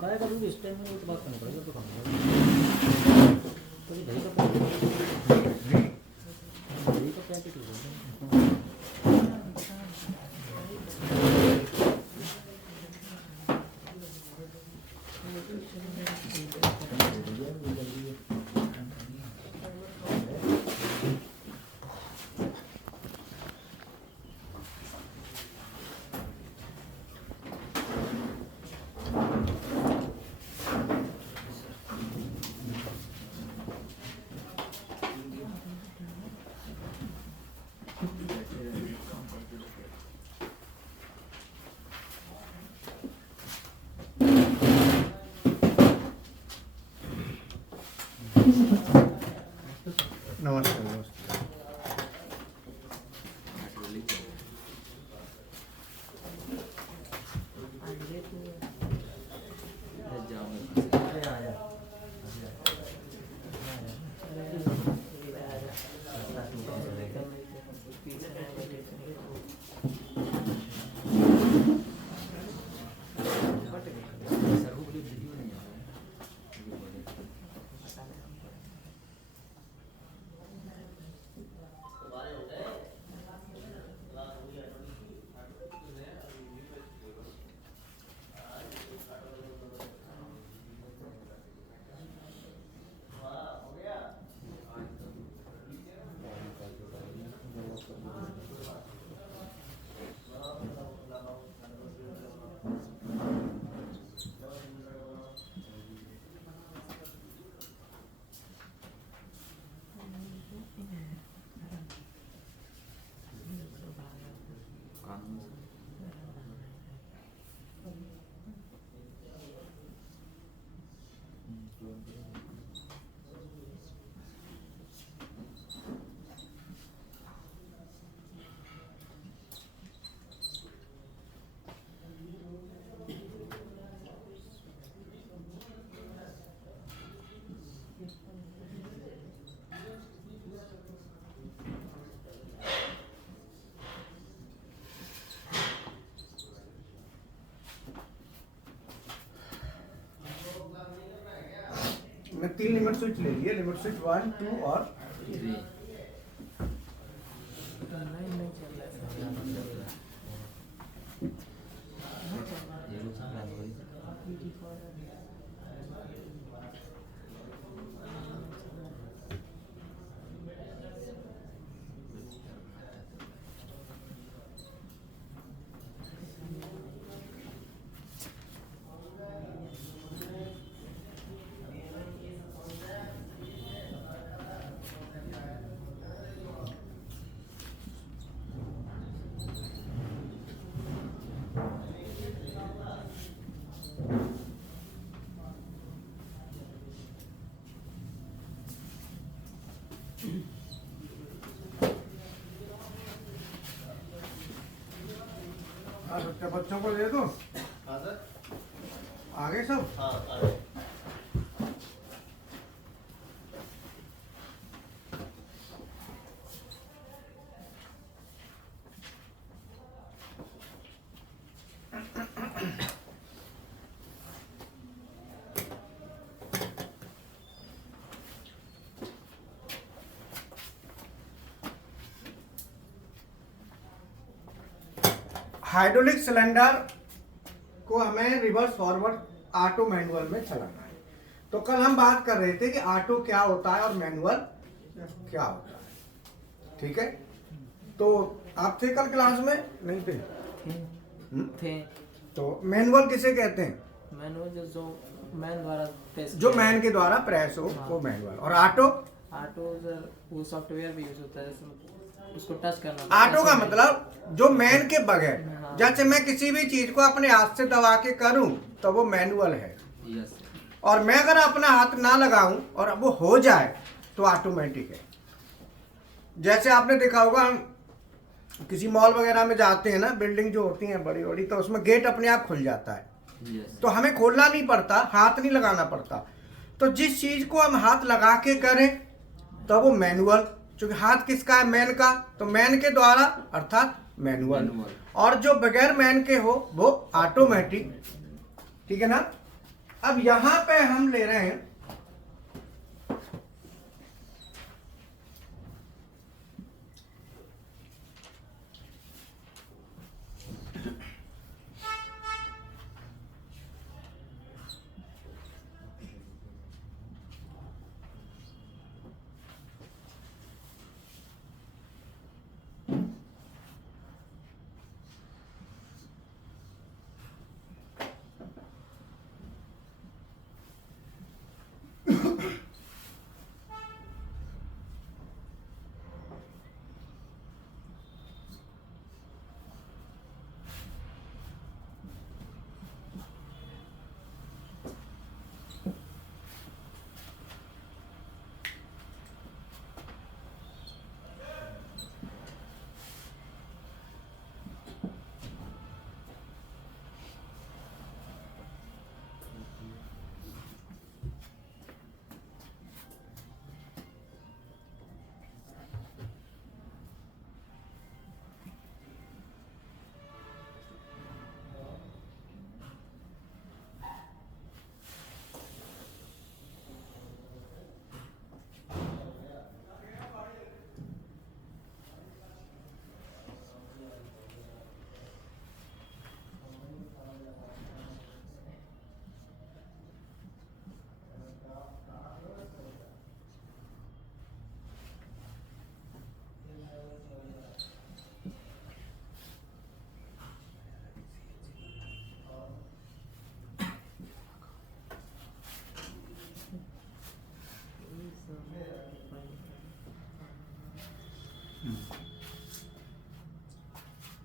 गाय का दूध इस टाइम में तो बात करना पड़ेगा तो खाऊंगा तो दही का पैकेट नमस्ते नमस्ते। मैं 3 लिमिट स्विच ले लिए, लिमिट स्विच 1, 2 और 3। बच्चों को दे दो। आगे सब आगे। हाइड्रोलिक सिलेंडर को हमें रिवर्स फॉरवर्ड ऑटो मैनुअल में चलाना है। तो कल हम बात कर रहे थे कि ऑटो क्या होता है और मैनुअल क्या होता है। ठीक है, तो आप थे कल क्लास में? नहीं थे? थे। तो मैनुअल किसे कहते हैं? मैनुअल जो मैन द्वारा प्रेस, जो मैन के द्वारा प्रेस हो वो मैनुअल। और ऑटो? ऑटो वो सॉफ्टवेयर भी यूज होता है उसको टच करना। ऑटो का मतलब जो मैन के बगैर, जैसे मैं किसी भी चीज को अपने हाथ से दबा के करूं तो वो मैनुअल है, यस। और मैं अगर अपना हाथ ना लगाऊं और वो हो जाए तो ऑटोमेटिक है। जैसे आपने देखा होगा, हम किसी मॉल वगैरह में जाते हैं ना, बिल्डिंग जो होती हैं बड़ी बड़ी, तो उसमें गेट अपने आप खुल जाता है, यस। तो हमें खोलना नहीं पड़ता, हाथ नहीं लगाना पड़ता। तो जिस चीज को हम हाथ लगा के करें तो वो मैनुअल, क्योंकि हाथ किसका है, मैन का, तो मैन के द्वारा अर्थात मैनुअल। और जो बगैर मैन के हो वो ऑटोमेटिक। ठीक है ना। अब यहां पे हम ले रहे हैं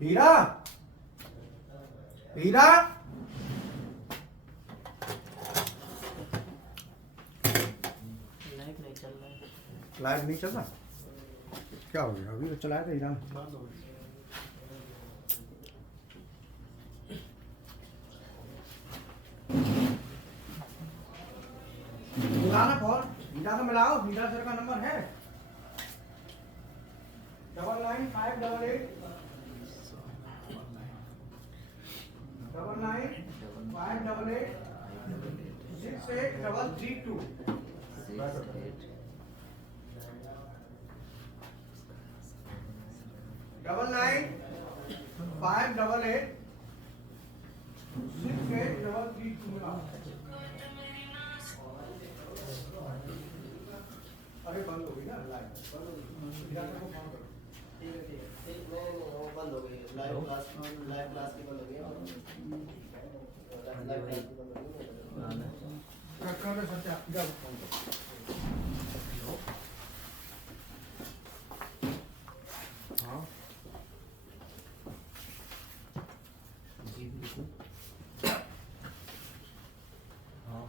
हीरा, हीरा, लाइट नहीं चल रहा है। लाइट नहीं चल रहा, क्या हो गया? अभी तो चलाया था हीरा ने। मिलाना कॉल, हीरा का मिलाओ, हीरा सर का नंबर है 99588 99588 68332। 99588 68332 मिलाओ। अरे बंद हो गई ना लाइट, बंद हो गई। हीरा सर को फोन करो। ठीक है नहीं वो बंद हो गई है, लाइव क्लास की बंद हो गई है, लाइव क्लास की बंद हो गई है। कर दे सत्या, हीरा को फोन करो। हाँ जी बिल्कुल। हाँ।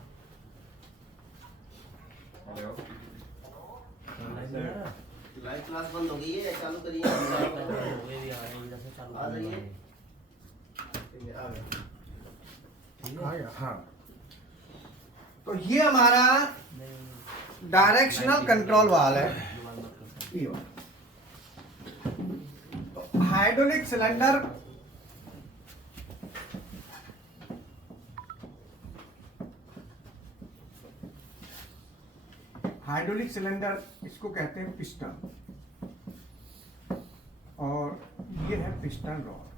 लाइव क्लास बंद हो गई है, चालू करिए। वे भी आ रहे हैं, इधर से चालू आ जाइए। करने वाले हैं। आ गया। ठीक आ है। गया, हाँ। तो ये हमारा नहीं, डायरेक्शनल कंट्रोल वाल है। दोबारा मत करते। ये वाला। तो हाइड्रोलिक सिलेंडर इसको कहते हैं पिस्टन, और ये है पिस्टन रॉड।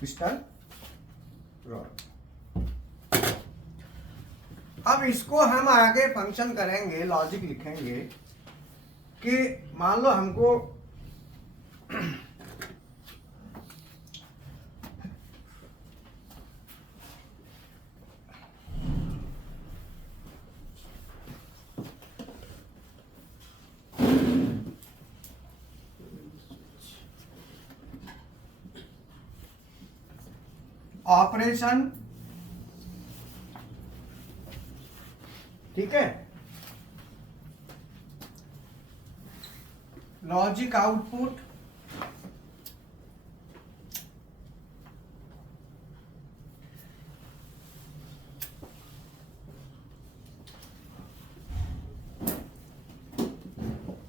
Piston rod. अब इसको हम आगे फंक्शन करेंगे, लॉजिक लिखेंगे कि मान लो हमको ऑपरेशन, ठीक है, लॉजिक आउटपुट,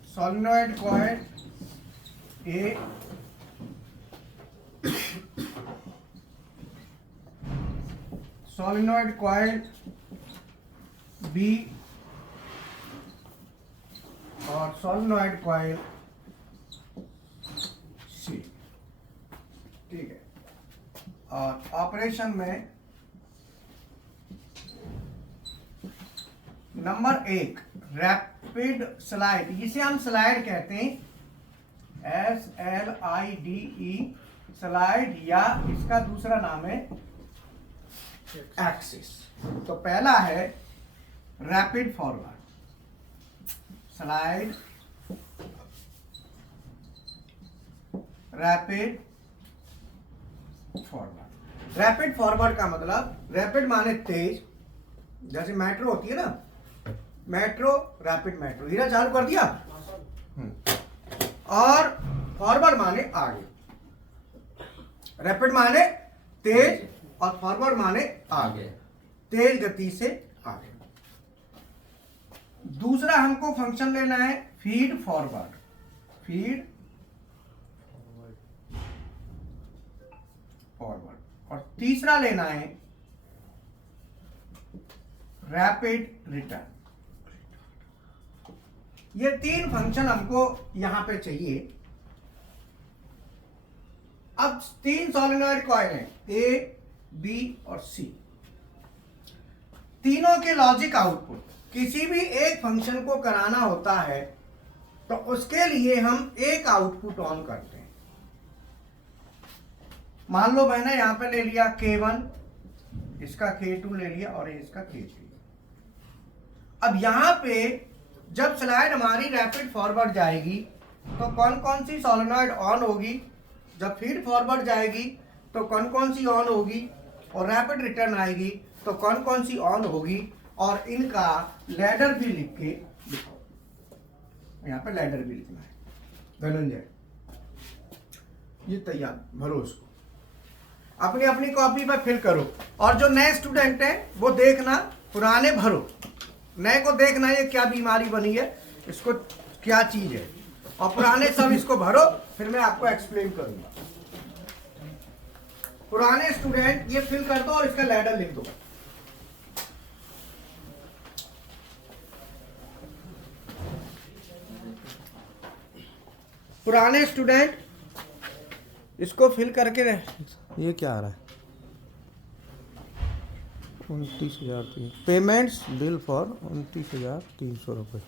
सोलेनॉइड कॉइल ए, सोलेनॉइड कॉइल बी और सोलेनॉइड कॉइल सी, ठीक है। और ऑपरेशन में नंबर 1 रैपिड स्लाइड, जिसे हम स्लाइड कहते हैं, SLIDE स्लाइड, या इसका दूसरा नाम है एक्सिस। तो पहला है rapid forward, slide, rapid forward. Rapid forward का मतलब, रैपिड माने तेज, जैसे मेट्रो होती है ना, मेट्रो, रैपिड मेट्रो, हीरा चालू कर दिया। और फॉरवर्ड माने आगे, रैपिड माने तेज और फॉरवर्ड माने आगे, तेज गति से आगे। दूसरा हमको फंक्शन लेना है फीड फॉरवर्ड, फीड फॉरवर्ड। और तीसरा लेना है रैपिड रिटर्न। ये तीन फंक्शन हमको यहां पे चाहिए। अब तीन सोलेनॉइड कॉइल हैं, ए, बी और सी। तीनों के लॉजिक आउटपुट, किसी भी एक फंक्शन को कराना होता है तो उसके लिए हम एक आउटपुट ऑन करते हैं। मान लो मैंने यहां पे ले लिया K1, इसका K2 ले लिया और इसका K3। अब यहां पे जब स्लाइड हमारी रैपिड फॉरवर्ड जाएगी तो कौन कौन सी सोलेनॉइड ऑन होगी, जब फीड फॉरवर्ड जाएगी तो कौन कौन सी ऑन होगी, और रैपिड रिटर्न आएगी तो कौन कौन सी ऑन होगी, और इनका लैडर भी लिख के लिखो। यहाँ पे लैडर भी लिखना है। धनंजय, ये तैयार, भरो उसको, अपनी अपनी कॉपी पर फिल करो। और जो नए स्टूडेंट हैं वो देखना, पुराने भरो, नए को देखना ये क्या बीमारी बनी है, इसको क्या चीज है, और पुराने सब इसको भरो, फिर मैं आपको एक्सप्लेन करूंगा। पुराने स्टूडेंट ये फिल कर दो और इसका लैडर लिख दो। पुराने स्टूडेंट इसको फिल करके रह। ये क्या आ रहा है, 29,000 पेमेंट्स बिल फॉर 29,300 रुपये।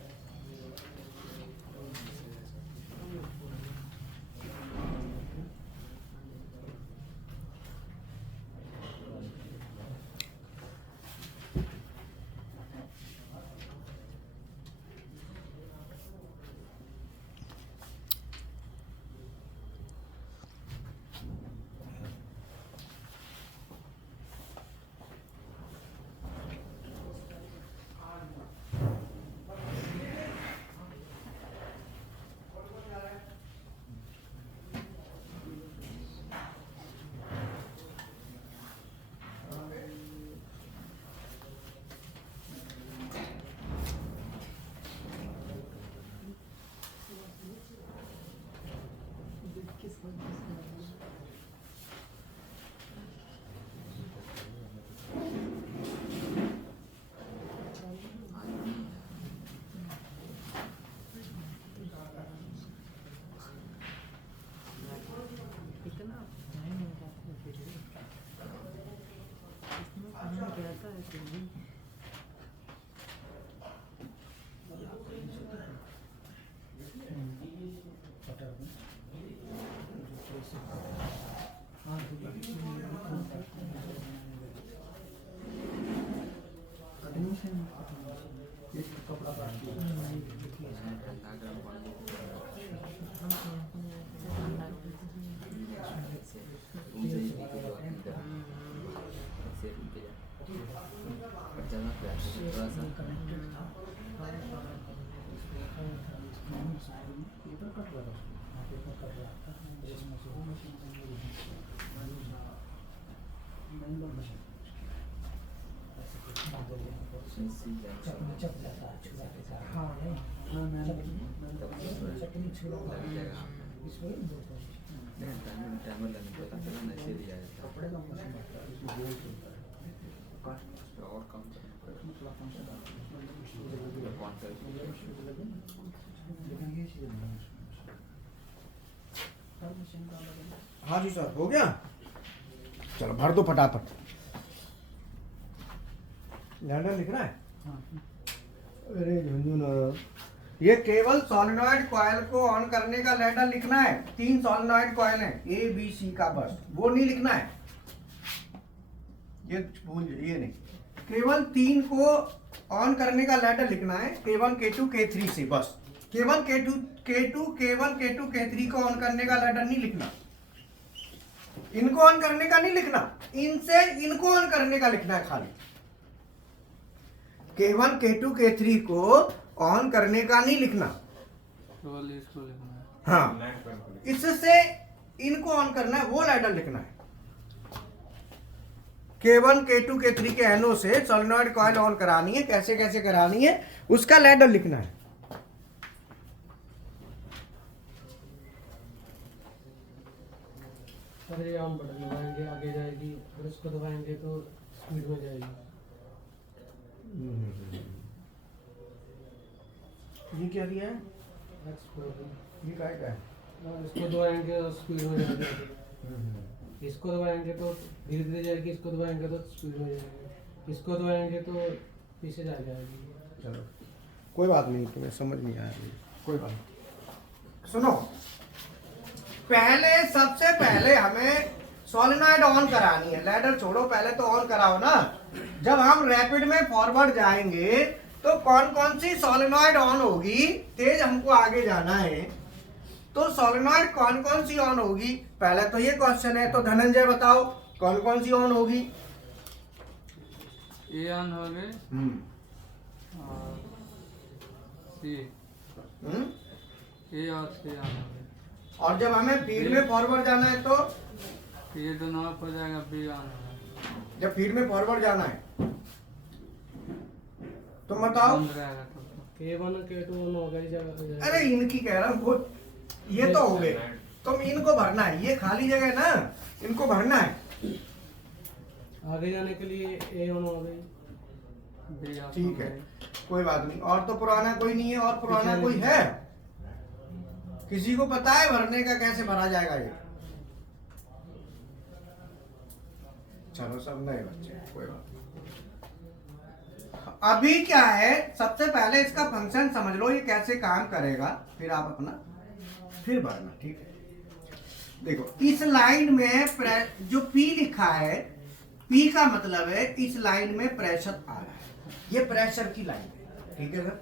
पेपर कट रहा था उसमें, पेपर कट रहा था इसमें से वो मशीन चप जाता है छुरा के साथ। हाँ चटनी छुरा इसमें टाइमर लगने पड़ता है ना, ऐसे दिया जाता है कपड़े का मशीन होता है इसमें गोल चलता है और कम करना पड़ेगा। मतलब कौन सा कौन सा लेकिन ये चीज़ नहीं है हर मशीन का अलग अलग। हाँ जी सर, हो गया। चलो भर दो फटाफट। लैडर लिख रहा है। अरे झुंझुन, ये केवल सोलेनॉइड कॉइल को ऑन करने का लैडर लिखना है। 3 सोलेनॉइड कॉइल है ABC का, बस वो नहीं लिखना है, ये भूल ये नहीं। केवल 3 को ऑन करने का लैडर लिखना है, K1 K2 K3 से, बस K1 K2 K3 को ऑन करने का लैडर नहीं लिखना, इनको ऑन करने का नहीं लिखना, इनसे इनको ऑन करने का लिखना है खाली। K1 K2 K3 को ऑन करने का नहीं लिखना, केवल इसको लिखना है। हाँ, इससे इनको ऑन करना है, वो लैडर लिखना है। K1 K2 K3 के एनओ से सोलेनॉइड कॉइल ऑन करानी है, कैसे कैसे करानी है उसका लैडर लिखना है। अरे हम बटन दबाएंगे आगे जाएगी, और इसको दबाएंगे तो स्पीड में जाएगी। ये क्या दिया है? एक्सप्लोर ये क्या है? इसको दबाएंगे तो स्पीड में जाएगी, इसको दबाएंगे तो धीरे धीरे जाएगी, इसको दबाएंगे तो स्पीड में जाएगी, इसको दबाएंगे तो पीछे जा जाएगी। चलो कोई बात नहीं, तुम्हें समझ नहीं आया, कोई बात नहीं। सुनो, पहले सबसे पहले हमें सोलेनॉइड ऑन करानी है। लैडर छोड़ो, पहले तो ऑन कराओ ना। जब हम रैपिड में फॉरवर्ड जाएंगे तो कौन कौन सी सोलेनॉइड ऑन होगी, तेज हमको आगे जाना है तो सोलेनॉइड कौन कौन सी ऑन होगी, पहले तो ये क्वेश्चन है। तो धनंजय बताओ कौन कौन सी ऑन होगी। ए ऑन हो गए और सी, ए और सी ऑन हो गए। और जब हमें फील्ड में फॉरवर्ड जाना है तो ये दोनों ऑफ हो जाएगा, बी ऑन होगा। जब फील्ड में फॉरवर्ड जाना है तुम बताओ। बंद रहेगा तो K1 K2 ऑन हो गई जगह। अरे इनकी कह रहा हूँ, वो ये तो हो गए, तुम इनको भरना है, ये खाली जगह है ना, इनको भरना है। आगे जाने के लिए A ऑन हो गई। बी ऑफ ठीक है, कोई बात नहीं। और तो पुराना कोई नहीं है, और पुराना कोई है? किसी को पता है भरने का कैसे भरा जाएगा ये? चलो सब नए बच्चे, कोई बात नहीं। अभी क्या है, सबसे पहले इसका फंक्शन समझ लो, ये कैसे काम करेगा, फिर आप अपना फिर भरना, ठीक है। देखो इस लाइन में जो P लिखा है, P का मतलब है इस लाइन में प्रेशर आ रहा है, ये प्रेशर की लाइन है, ठीक है सर।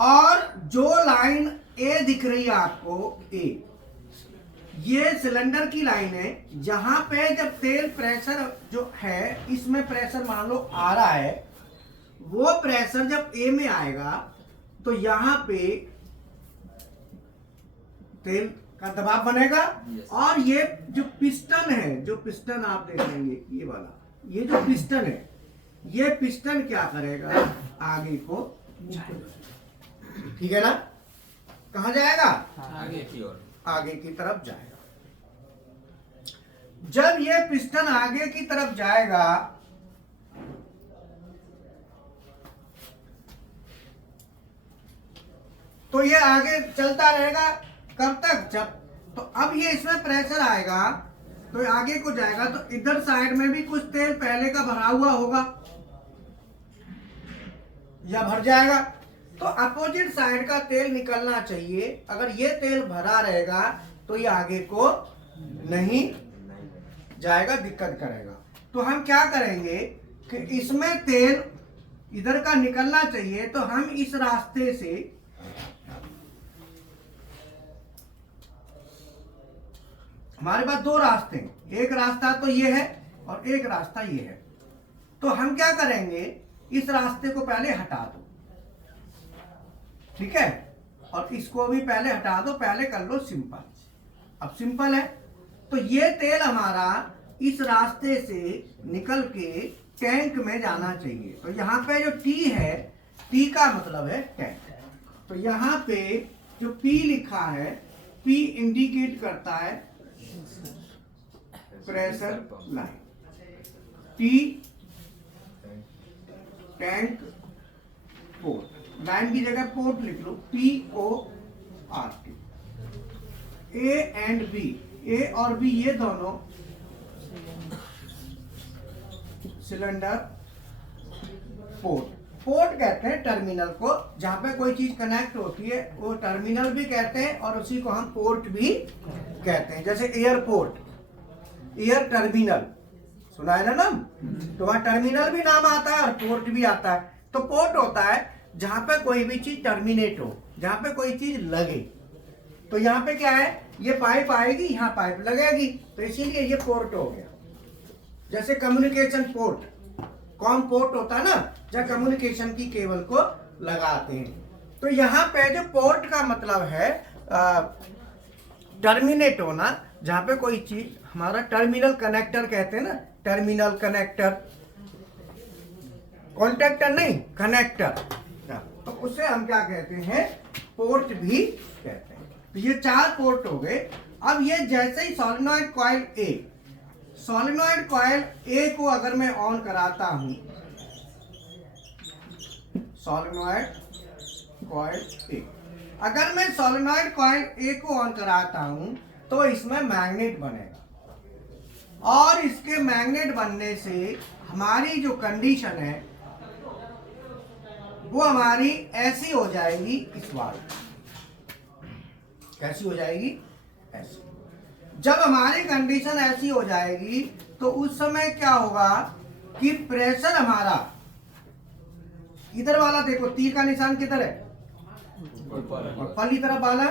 और जो लाइन A दिख रही है आपको, A, ये सिलेंडर की लाइन है, जहां पे जब तेल प्रेशर जो है इसमें प्रेशर मान लो आ रहा है, वो प्रेशर जब A में आएगा तो यहां पे तेल का दबाव बनेगा। और ये जो पिस्टन है, जो पिस्टन आप देखेंगे ये वाला, ये जो पिस्टन है, ये पिस्टन क्या करेगा, आगे को जाएगा, ठीक है ना। कहां जाएगा? आगे की ओर, आगे की तरफ जाएगा। जब ये पिस्टन आगे की तरफ जाएगा तो ये आगे चलता रहेगा, कब तक, जब, तो अब ये इसमें प्रेशर आएगा तो आगे को जाएगा, तो इधर साइड में भी कुछ तेल पहले का भरा हुआ होगा या भर जाएगा, तो अपोजिट साइड का तेल निकलना चाहिए। अगर ये तेल भरा रहेगा तो ये आगे को नहीं जाएगा, दिक्कत करेगा। तो हम क्या करेंगे कि इसमें तेल इधर का निकलना चाहिए, तो हम इस रास्ते से हमारे पास 2 रास्ते हैं, एक रास्ता तो ये है और एक रास्ता ये है। तो हम क्या करेंगे, इस रास्ते को पहले हटा दो, ठीक है। और इसको भी पहले हटा दो, पहले कर लो सिंपल। अब सिंपल है तो ये तेल हमारा इस रास्ते से निकल के टैंक में जाना चाहिए। तो यहाँ पे जो टी है, टी का मतलब है टैंक। तो यहाँ पे जो पी लिखा है, पी इंडिकेट करता है pressure line, T tank port, line की जगह पोर्ट लिख लो, PORT। ए एंड बी, ए और बी ये दोनों सिलेंडर पोर्ट, पोर्ट कहते हैं टर्मिनल को, जहां पे कोई चीज कनेक्ट होती है वो टर्मिनल भी कहते हैं और उसी को हम पोर्ट भी कहते हैं। जैसे एयरपोर्ट, एयर टर्मिनल सुना है ना नाम, तो वहां टर्मिनल भी नाम आता है और पोर्ट भी आता है। तो पोर्ट होता है जहां पे कोई भी चीज टर्मिनेट हो, जहां पे कोई चीज लगे। तो यहाँ पे क्या है, ये पाइप आएगी, यहाँ पाइप लगेगी, तो इसीलिए ये पोर्ट हो गया। जैसे कम्युनिकेशन पोर्ट, कॉम पोर्ट होता है ना, जहाँ कम्युनिकेशन की केबल को लगाते हैं। तो यहाँ पे जो पोर्ट का मतलब है टर्मिनेट होना, जहाँ पे कोई चीज, हमारा टर्मिनल कनेक्टर कहते हैं ना, टर्मिनल कनेक्टर, कॉन्टेक्टर नहीं, कनेक्टर। तो उसे हम क्या कहते हैं, पोर्ट भी कहते हैं। तो ये 4 पोर्ट हो गए। अब ये जैसे ही सोलेनॉइड कॉइल ए, सोलेनॉइड कॉइल ए को अगर मैं ऑन कराता हूं, सोलेनॉइड कॉइल ए, अगर मैं सोलेनॉइड कॉइल ए को ऑन कराता हूं तो इसमें मैग्नेट बनेगा और इसके मैग्नेट बनने से हमारी जो कंडीशन है वो हमारी ऐसी हो जाएगी, इस बार कैसी हो जाएगी, ऐसी। जब हमारी कंडीशन ऐसी हो जाएगी तो उस समय क्या होगा कि प्रेशर हमारा इधर वाला, देखो तीर का निशान किधर है, और पल्ली तरफ वाला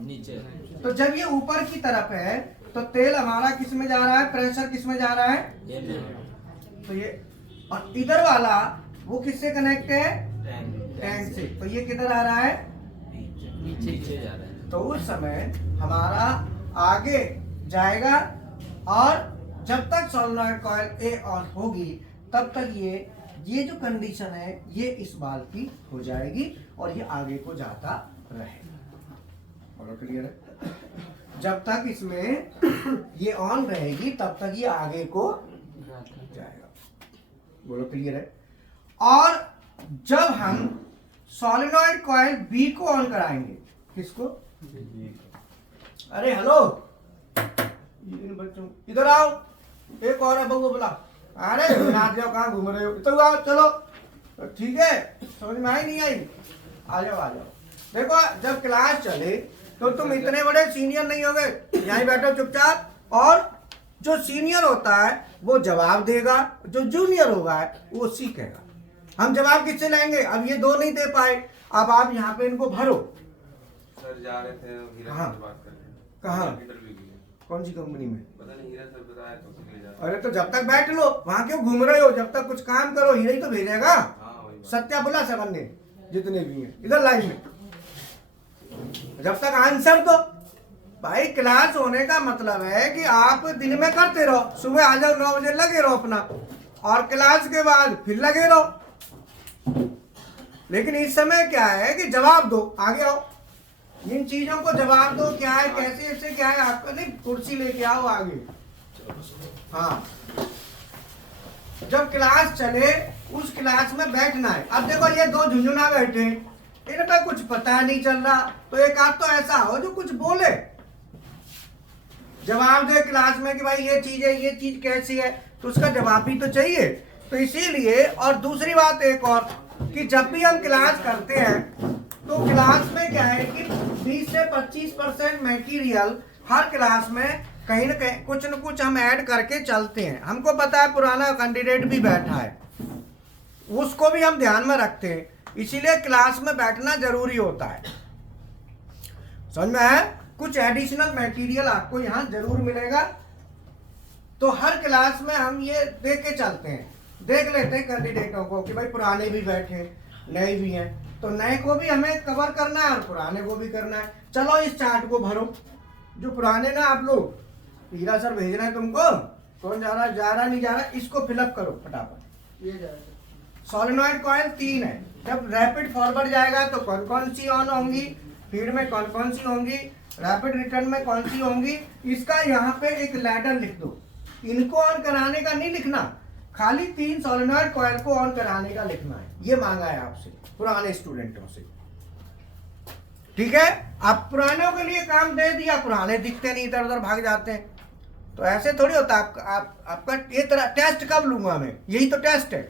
नीचे। तो जब ये ऊपर की तरफ है तो तेल हमारा किस में जा रहा है, प्रेशर किस में जा रहा है, तो ये, और इधर वाला वो किससे कनेक्ट है, टैंक से, तो ये किधर आ रहा है, नीचे जा रहा है। तो उस समय हमारा आगे जाएगा और जब तक सोलेनॉइड कॉइल ए ऑन होगी तब तक ये जो कंडीशन है ये इस वाल्व की हो जाएगी और ये आगे को जाता रहेगा। बोलो क्लियर है? जब तक इसमें ये ऑन रहेगी तब तक ये आगे को जाएगा। बोलो क्लियर है? और जब हम सोलेनॉइड कॉइल बी को ऑन कराएंगे, किसको, अरे हेलो इन बच्चों इधर आओ, एक और है बउआ बोला, अरे नाच जाओ, कहाँ घूम रहे हो, तो आओ चलो, ठीक है, समझ में आई नहीं आई, आ जाओ आ जाओ। देखो जब क्लास चले तो तुम इतने बड़े सीनियर नहीं हो गए, यहीं बैठो चुपचाप, और जो सीनियर होता है वो जवाब देगा, जो जूनियर होगा वो सीखेगा। हम जवाब किससे लेंगे, अब ये 2 नहीं दे पाए, अब आप यहाँ पे इनको भरो। सर जा रहे थे हीरा हाँ। से बात करने, कहाँ? इंटरव्यू के लिए। कौन सी कंपनी में? पता नहीं, हीरा सर बताया तो ले जा रहे। अरे तो जब तक बैठ लो, वहां क्यों घूम रहे हो, जब तक कुछ काम करो, हीरा ही तो भेजेगा। हाँ वही बात। सत्या बुला सबन ने जितने भी हैं इधर लाइन में, जब तक आंसर दो। भाई क्लास होने का मतलब है कि आप दिन में करते रहो, सुबह आ जाओ 9 बजे लगे रहो अपना, और क्लास के बाद फिर लगे रहो। लेकिन इस समय क्या है कि जवाब दो, आगे आओ, इन चीजों को जवाब दो, क्या है कैसे ऐसे क्या है, आपको नहीं, कुर्सी लेके आओ आगे। हाँ, जब क्लास चले उस क्लास में बैठना है। अब देखो ये 2 झुंझुना बैठे, इनका कुछ पता नहीं चल रहा, तो एक आध तो ऐसा हो जो कुछ बोले, जवाब दे क्लास में कि भाई ये चीज है, ये चीज कैसी है, तो उसका जवाब भी तो चाहिए। तो इसीलिए, और दूसरी बात एक और, कि जब भी हम क्लास करते हैं तो क्लास में क्या है कि 20 से 25% मटेरियल हर क्लास में कहीं ना कहीं कुछ न कुछ हम ऐड करके चलते हैं। हमको पता है पुराना कैंडिडेट भी बैठा है, उसको भी हम ध्यान में रखते हैं, इसीलिए क्लास में बैठना जरूरी होता है। समझ में आया? कुछ एडिशनल मटेरियल आपको यहाँ जरूर मिलेगा। तो हर क्लास में हम ये देख के चलते हैं, देख लेते हैं कैंडिडेटों को कि भाई पुराने भी बैठे, नए भी हैं, तो नए को भी हमें कवर करना है और पुराने को भी करना है। चलो इस चार्ट को भरो, जो पुराने ना आप लोग, हीरा सर भेज रहे हैं तुमको, कौन जा रहा नहीं जा रहा, इसको फिलअप करो फटाफट। ये जाएगा सोलेनॉइड कॉइल 3 है, जब रैपिड फॉरवर्ड जाएगा तो कौन कौन सी ऑन होंगी, फीड में कौन कौन सी होंगी, रैपिड रिटर्न में कौन सी होंगी। इसका यहाँ पे एक लैडर लिख दो, इनको ऑन कराने का नहीं लिखना, खाली 3 सोलेनॉइड कॉइल को ऑन कराने का लिखना है। ये मांगा है आपसे पुराने स्टूडेंटों से, ठीक है। आप पुरानों के लिए काम दे दिया, पुराने दिखते नहीं, इधर उधर भाग जाते हैं, तो ऐसे थोड़ी होता। आपका ये तरह टेस्ट कब लूंगा मैं, यही तो टेस्ट है,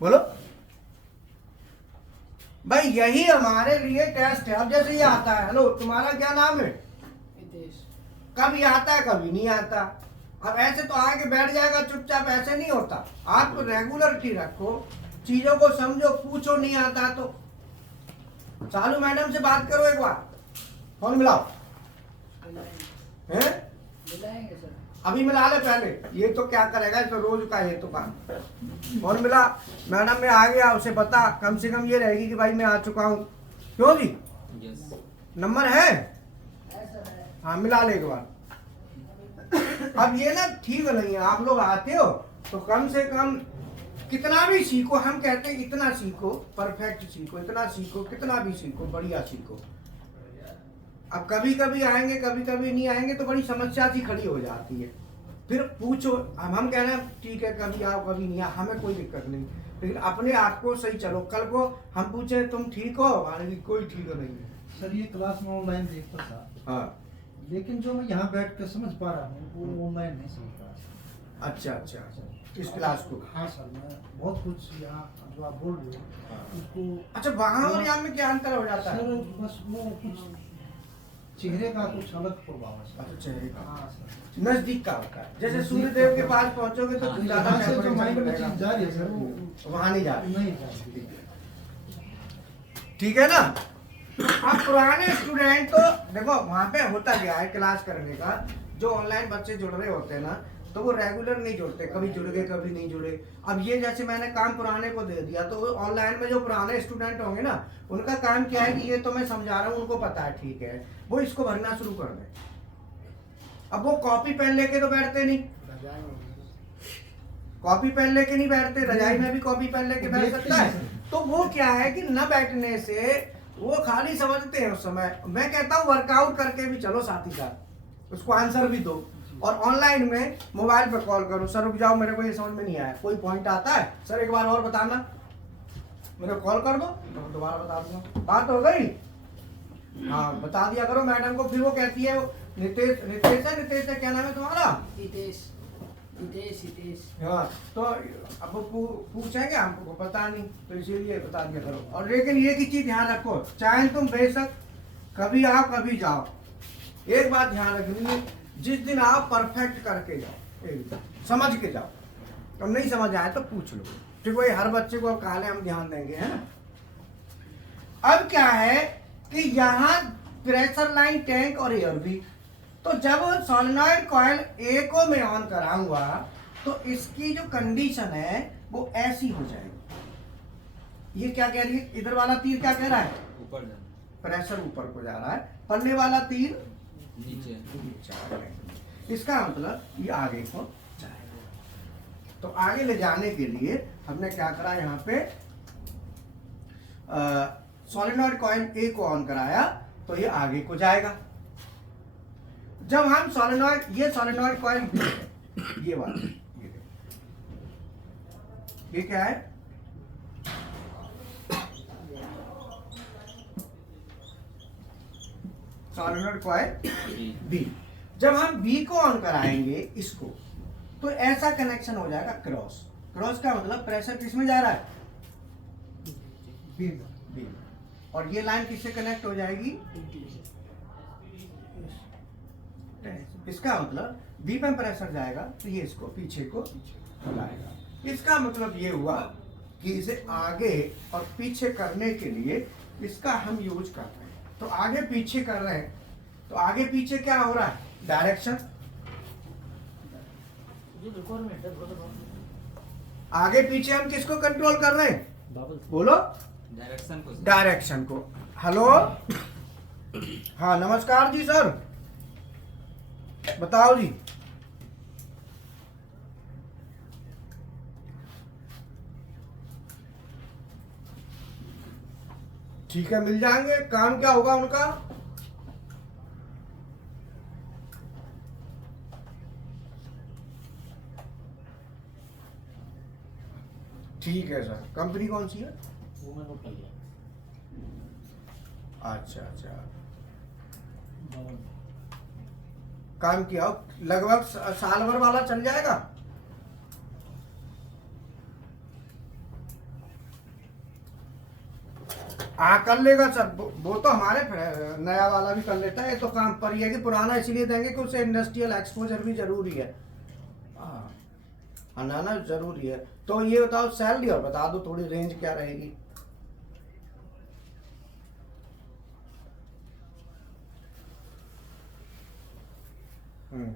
बोलो भाई, यही हमारे लिए टेस्ट है। अब जैसे ये आता है, हेलो तुम्हारा क्या नाम है, कभी आता है कभी नहीं आता। अब ऐसे तो आके बैठ जाएगा चुपचाप, ऐसे नहीं होता। आप रेगुलरिटी रखो, चीजों को समझो, पूछो नहीं आता तो चालू मैडम से बात करो, एक बार फोन मिलाओ, हैं मिलाएंगे सर। अभी मिला ले पहले, ये तो क्या करेगा, तो रोज का ये तो काम। फोन मिला, मैडम मैं आ गया, उसे बता, कम से कम ये रहेगी कि भाई मैं आ चुका हूँ। क्यों जी, यस नंबर है, हाँ मिला ले एक बार। अब ये ना ठीक नहीं है, आप लोग आते हो तो कम से कम कितना भी सीखो, हम कहते हैं इतना सीखो, परफेक्ट सीखो, इतना सीखो, कितना भी सीखो, बढ़िया सीखो। अब कभी कभी आएंगे, कभी कभी नहीं आएंगे, तो बड़ी समस्या सी खड़ी हो जाती है। फिर पूछो, अब हम कह रहे हैं ठीक है कभी आओ कभी नहीं आओ, हमें कोई दिक्कत नहीं, लेकिन अपने आप को सही चलो। कल को हम पूछे तुम ठीक हो, हमारे कोई ठीक नहीं है। सर ये क्लास में ऑनलाइन देखता था, हाँ लेकिन जो मैं यहाँ बैठ कर समझ पा रहा हूँ वो ऑनलाइन नहीं समझ पा रहा। अच्छा अच्छा, इस क्लास को, हाँ सर, मैं बहुत कुछ यहाँ जो आप बोल रहे हो उसको। अच्छा वहाँ और यहाँ में क्या अंतर हो जाता सर है? बस वो कुछ चेहरे का कुछ अलग प्रभाव है सर। अच्छा चेहरे का, हाँ सर, नजदीक का होता है। जैसे सूर्य देव के पास पहुंचोगे तो हाँ, ज्यादा यहाँ से जो टेम्परेचर माइंड में बढ़ेगा। चीज जा रही है सर वो वहाँ नहीं जा रही, नहीं जा रही। ठीक है ना। अब पुराने स्टूडेंट तो देखो वहाँ पे होता क्या है, क्लास करने का जो ऑनलाइन बच्चे जुड़ रहे होते हैं ना, तो वो रेगुलर नहीं जुड़ते, कभी जुड़ गए कभी नहीं जुड़े। अब ये जैसे मैंने काम पुराने को दे दिया, तो ऑनलाइन में जो पुराने स्टूडेंट होंगे ना, उनका काम क्या है कि ये तो मैं समझा रहा हूँ, उनको पता है ठीक है, वो इसको भरना शुरू कर दें। अब वो कॉपी पेन लेके तो बैठते नहीं, कॉपी पेन लेके नहीं बैठते, रजाई में भी कॉपी पेन लेके बैठ सकता है। तो वो क्या है कि न बैठने से वो खाली समझते हैं उस समय। मैं कहता हूँ वर्कआउट करके भी चलो साथ ही साथ, उसको आंसर भी दो। और ऑनलाइन में मोबाइल पर कॉल करो, सर रुक जाओ मेरे को ये समझ में नहीं आया, कोई पॉइंट आता है सर एक बार और बताना, मेरे को कॉल कर दो, मैं दोबारा बता दूंगा। बात हो गई, हाँ बता दिया करो मैडम को। फिर वो कहती है नितेश, नितेश है क्या नाम है तुम्हारा? हितेश। हाँ, तो अब वो पूछेंगे, हमको पता नहीं, तो इसीलिए बता दिया करो। और लेकिन ये की चीज ध्यान रखो, चाहे तुम बेशक कभी आओ कभी जाओ, एक बात ध्यान रखनी है, जिस दिन आओ परफेक्ट करके जाओ, एकदम समझ के जाओ। तो नहीं समझ आए तो पूछ लो, ठीक है। हर बच्चे को काले हम ध्यान देंगे, है ना। अब क्या है कि यहाँ प्रेशर लाइन, टैंक और एयर भी, तो जब सोलेनॉइड कॉइल ए को मैं ऑन कराऊंगा तो इसकी जो कंडीशन है वो ऐसी हो जाएगी। ये क्या कह रही है, इधर वाला तीर क्या कह रहा है, ऊपर जाना, प्रेशर ऊपर को जा रहा है, पढ़ने वाला तीर नीचे नीचे आ रहा है। इसका मतलब ये आगे को जाएगा। तो आगे ले जाने के लिए हमने क्या करा, यहाँ पे सोलेनॉइड कॉइल ए को ऑन कराया तो ये आगे को जाएगा। जब हम सोलेनॉइड, ये सोलेनॉइड कॉइल ये वाला, ये क्या है, सोलेनॉइड कॉइल बी। जब हम बी को ऑन कराएंगे इसको, तो ऐसा कनेक्शन हो जाएगा क्रॉस। क्रॉस का मतलब प्रेशर किस में जा रहा है, बी। बी। और ये लाइन किससे कनेक्ट हो जाएगी, इसका मतलब बी पे प्रेशर जाएगा तो ये इसको पीछे को हिलाएगा। इसका मतलब ये हुआ कि इसे आगे और पीछे करने के लिए इसका हम यूज कर रहे हैं। तो आगे पीछे कर रहे हैं, तो आगे पीछे क्या हो रहा है, डायरेक्शन। आगे पीछे हम किसको कंट्रोल कर रहे हैं, बाबल बोलो, डायरेक्शन को डायरेक्शन को। हेलो, हाँ नमस्कार जी सर, बताओ जी। ठीक है, मिल जाएंगे। काम क्या होगा उनका? ठीक है सर। कंपनी कौन सी है? वो मैं नोट कर लिया। अच्छा अच्छा, काम किया हो, लगभग साल भर वाला चल जाएगा। हाँ कर लेगा सर, वो तो हमारे नया वाला भी कर लेता है। ये तो काम पर ये है कि पुराना इसलिए देंगे कि उसे इंडस्ट्रियल एक्सपोजर भी जरूरी है। हाँ ना जरूरी है। तो ये बताओ सैलरी और बता दो थोड़ी रेंज क्या रहेगी। हम्म,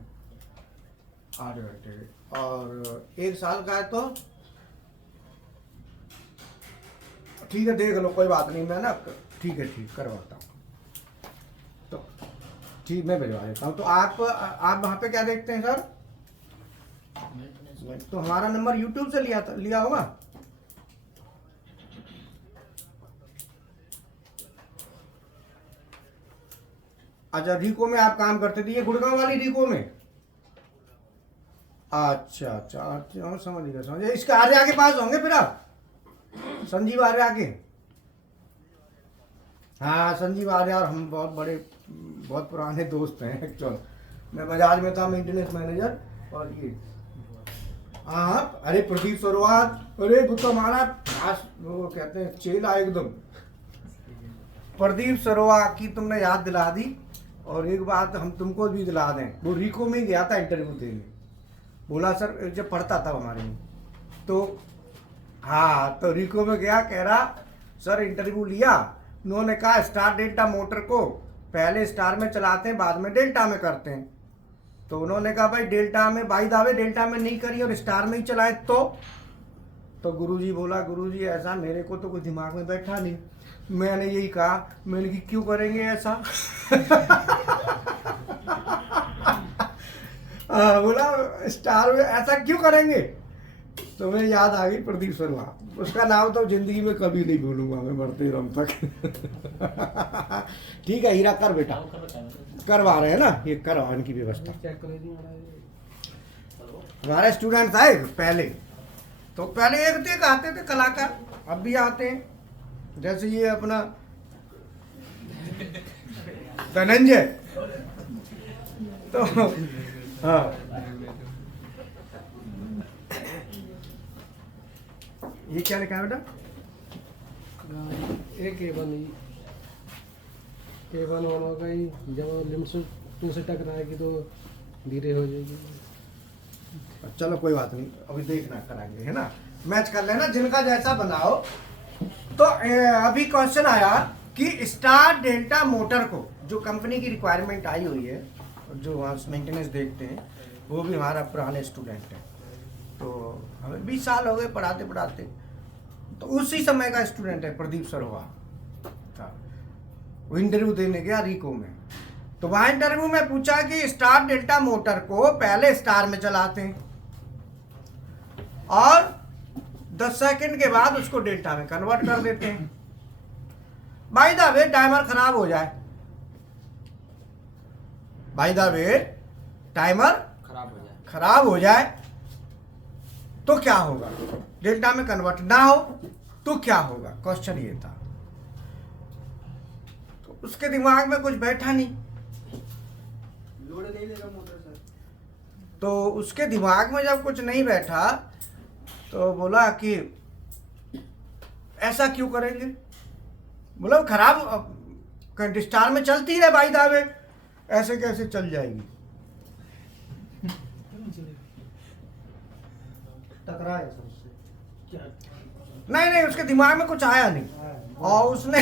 8 घंटे और 1 साल का है तो ठीक है, देख लो, कोई बात नहीं। मैं ना ठीक है, ठीक करवाता हूँ। तो ठीक, मैं भिजवा देता हूँ। तो आप वहाँ पे क्या देखते हैं सर? तो हमारा नंबर यूट्यूब से लिया होगा। अच्छा, रिको में आप काम करते थे, ये गुड़गांव वाली रिको में? अच्छा अच्छा अच्छा, समझ गया। इसके आर्या के पास होंगे फिर आप, संजीव आर्या के। हाँ संजीव आर्या और हम बहुत पुराने दोस्त हैं एक्चुअल। मैं बजाज में था मेंटेनेंस मैनेजर, और ये हाँ, अरे प्रदीप सरोवात, अरे वो तो हमारा वो कहते हैं चेला एकदम। प्रदीप सरोवा की तुमने याद दिला दी। और एक बात हम तुमको भी दिला दें, वो रिको में गया था इंटरव्यू देने। बोला सर, जब पढ़ता था हमारे में, तो हाँ, तो रिको में गया, कह रहा सर इंटरव्यू लिया, उन्होंने कहा स्टार डेल्टा मोटर को पहले स्टार में चलाते हैं, बाद में डेल्टा में करते हैं। तो उन्होंने कहा भाई डेल्टा में, भाई दावे डेल्टा में नहीं करी और स्टार में ही चलाए तो गुरुजी बोला, गुरुजी ऐसा मेरे को तो कुछ दिमाग में बैठा नहीं। मैंने यही कहा, मैंने कि क्यों करेंगे ऐसा? बोला स्टार में ऐसा क्यों करेंगे? तो मैं याद आ गई प्रदीप शर्मा, उसका नाम तो जिंदगी में कभी नहीं भूलूंगा मैं मरते दम तक। ठीक है हीरा, कर बेटा, करवा रहे हैं ना, ये करवा इनकी व्यवस्था। चेक कर दी हमारे स्टूडेंट्स आए पहले, तो पहले एक आते थे कलाकार, अब भी आते हैं। जैसे ये अपना धनंजय, तो हाँ ये क्या लिखा है बेटा? एक केबल वालों का ही, जब लिमिट से टकराएगी तो धीरे हो जाएगी। चलो कोई बात नहीं, अभी देखना कराएंगे, है ना, मैच कर लेना जिनका जैसा बनाओ। तो अभी क्वेश्चन आया कि स्टार डेल्टा मोटर को, जो कंपनी की रिक्वायरमेंट आई हुई है, जो वहाँ मेंटेनेंस देखते हैं, वो भी हमारा पुराने स्टूडेंट है। तो हमें 20 साल हो गए पढ़ाते पढ़ाते, तो उसी समय का स्टूडेंट है प्रदीप सरोवा था। वो इंटरव्यू देने गया रिको में, तो वहाँ इंटरव्यू में पूछा कि स्टार डेल्टा मोटर को पहले स्टार में चलाते हैं और 10 सेकंड के बाद उसको डेल्टा में कन्वर्ट कर देते हैं। बाय द वे टाइमर खराब हो जाए, बाय द वे टाइमर खराब हो जाए तो क्या होगा? डेल्टा में कन्वर्ट ना हो तो क्या होगा? क्वेश्चन ये था। तो उसके दिमाग में कुछ बैठा नहीं, लोड नहीं लेगा मोटर सर। तो उसके दिमाग में जब कुछ नहीं बैठा तो बोला कि ऐसा क्यों करेंगे? बोला खराब स्टार में चलती रहे भाई दावे, ऐसे कैसे चल जाएगी? टकराया सर उससे। नहीं, उसके दिमाग में कुछ आया नहीं। और उसने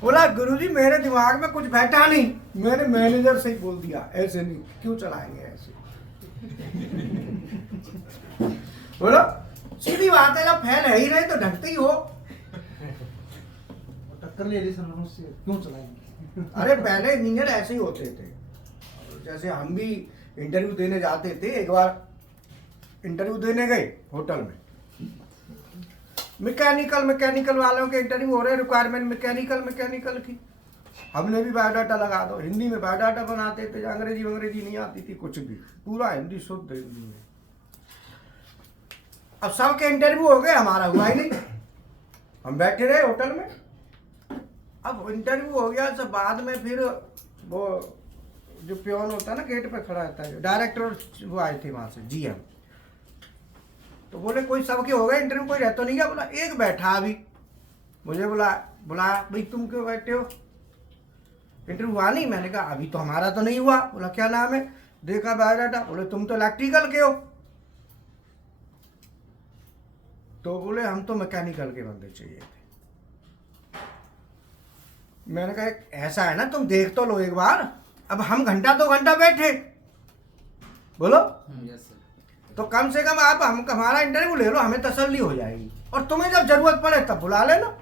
बोला गुरुजी मेरे दिमाग में कुछ बैठा नहीं, मैंने मैनेजर से ही बोल दिया ऐसे नहीं, क्यों चलाएंगे ऐसे। बोलो सीधी बात है, जब फैल है ही नहीं तो ढकते ही हो। टक्कर ले ली सर उससे, क्यों चलाएंगे? अरे पहले इंजीनियर ऐसे ही होते थे। जैसे हम भी इंटरव्यू देने जाते थे, एक बार इंटरव्यू देने गए होटल में, मैकेनिकल वालों के इंटरव्यू हो रहे, रिक्वायरमेंट मैकेनिकल की। हमने भी बायोडाटा लगा दो, हिंदी में बायोडाटा बनाते थे, अंग्रेजी नहीं आती थी कुछ भी, पूरा हिंदी शुद्ध हिंदी में। अब सबके इंटरव्यू हो गए, हमारा हुआ ही नहीं। हम बैठे रहे होटल में, अब इंटरव्यू हो गया सब, बाद में फिर वो जो प्योन होता है ना गेट पे खड़ा रहता है, डायरेक्टर वो आए थे वहां से, GM, तो बोले कोई सबके हो गए इंटरव्यू, कोई रहता नहीं गया। बोला एक बैठा अभी, मुझे बुलाया भाई तुम क्यों बैठे हो, इंटरव्यू हुआ नहीं? मैंने कहा अभी तो हमारा तो नहीं हुआ। बोला क्या नाम है? देखा बायोडाटा। बोले तुम तो इलेक्ट्रिकल के हो। तो बोले हम तो मैकेनिकल के बंदे चाहिए थे। मैंने कहा ऐसा है ना, तुम देख तो लो एक बार। अब हम घंटा 2 घंटा बैठे, बोलो यस सर। तो कम से कम आप हमारा इंटरव्यू ले लो, हमें तसल्ली हो जाएगी, और तुम्हें जब जरूरत पड़े तब बुला लेना।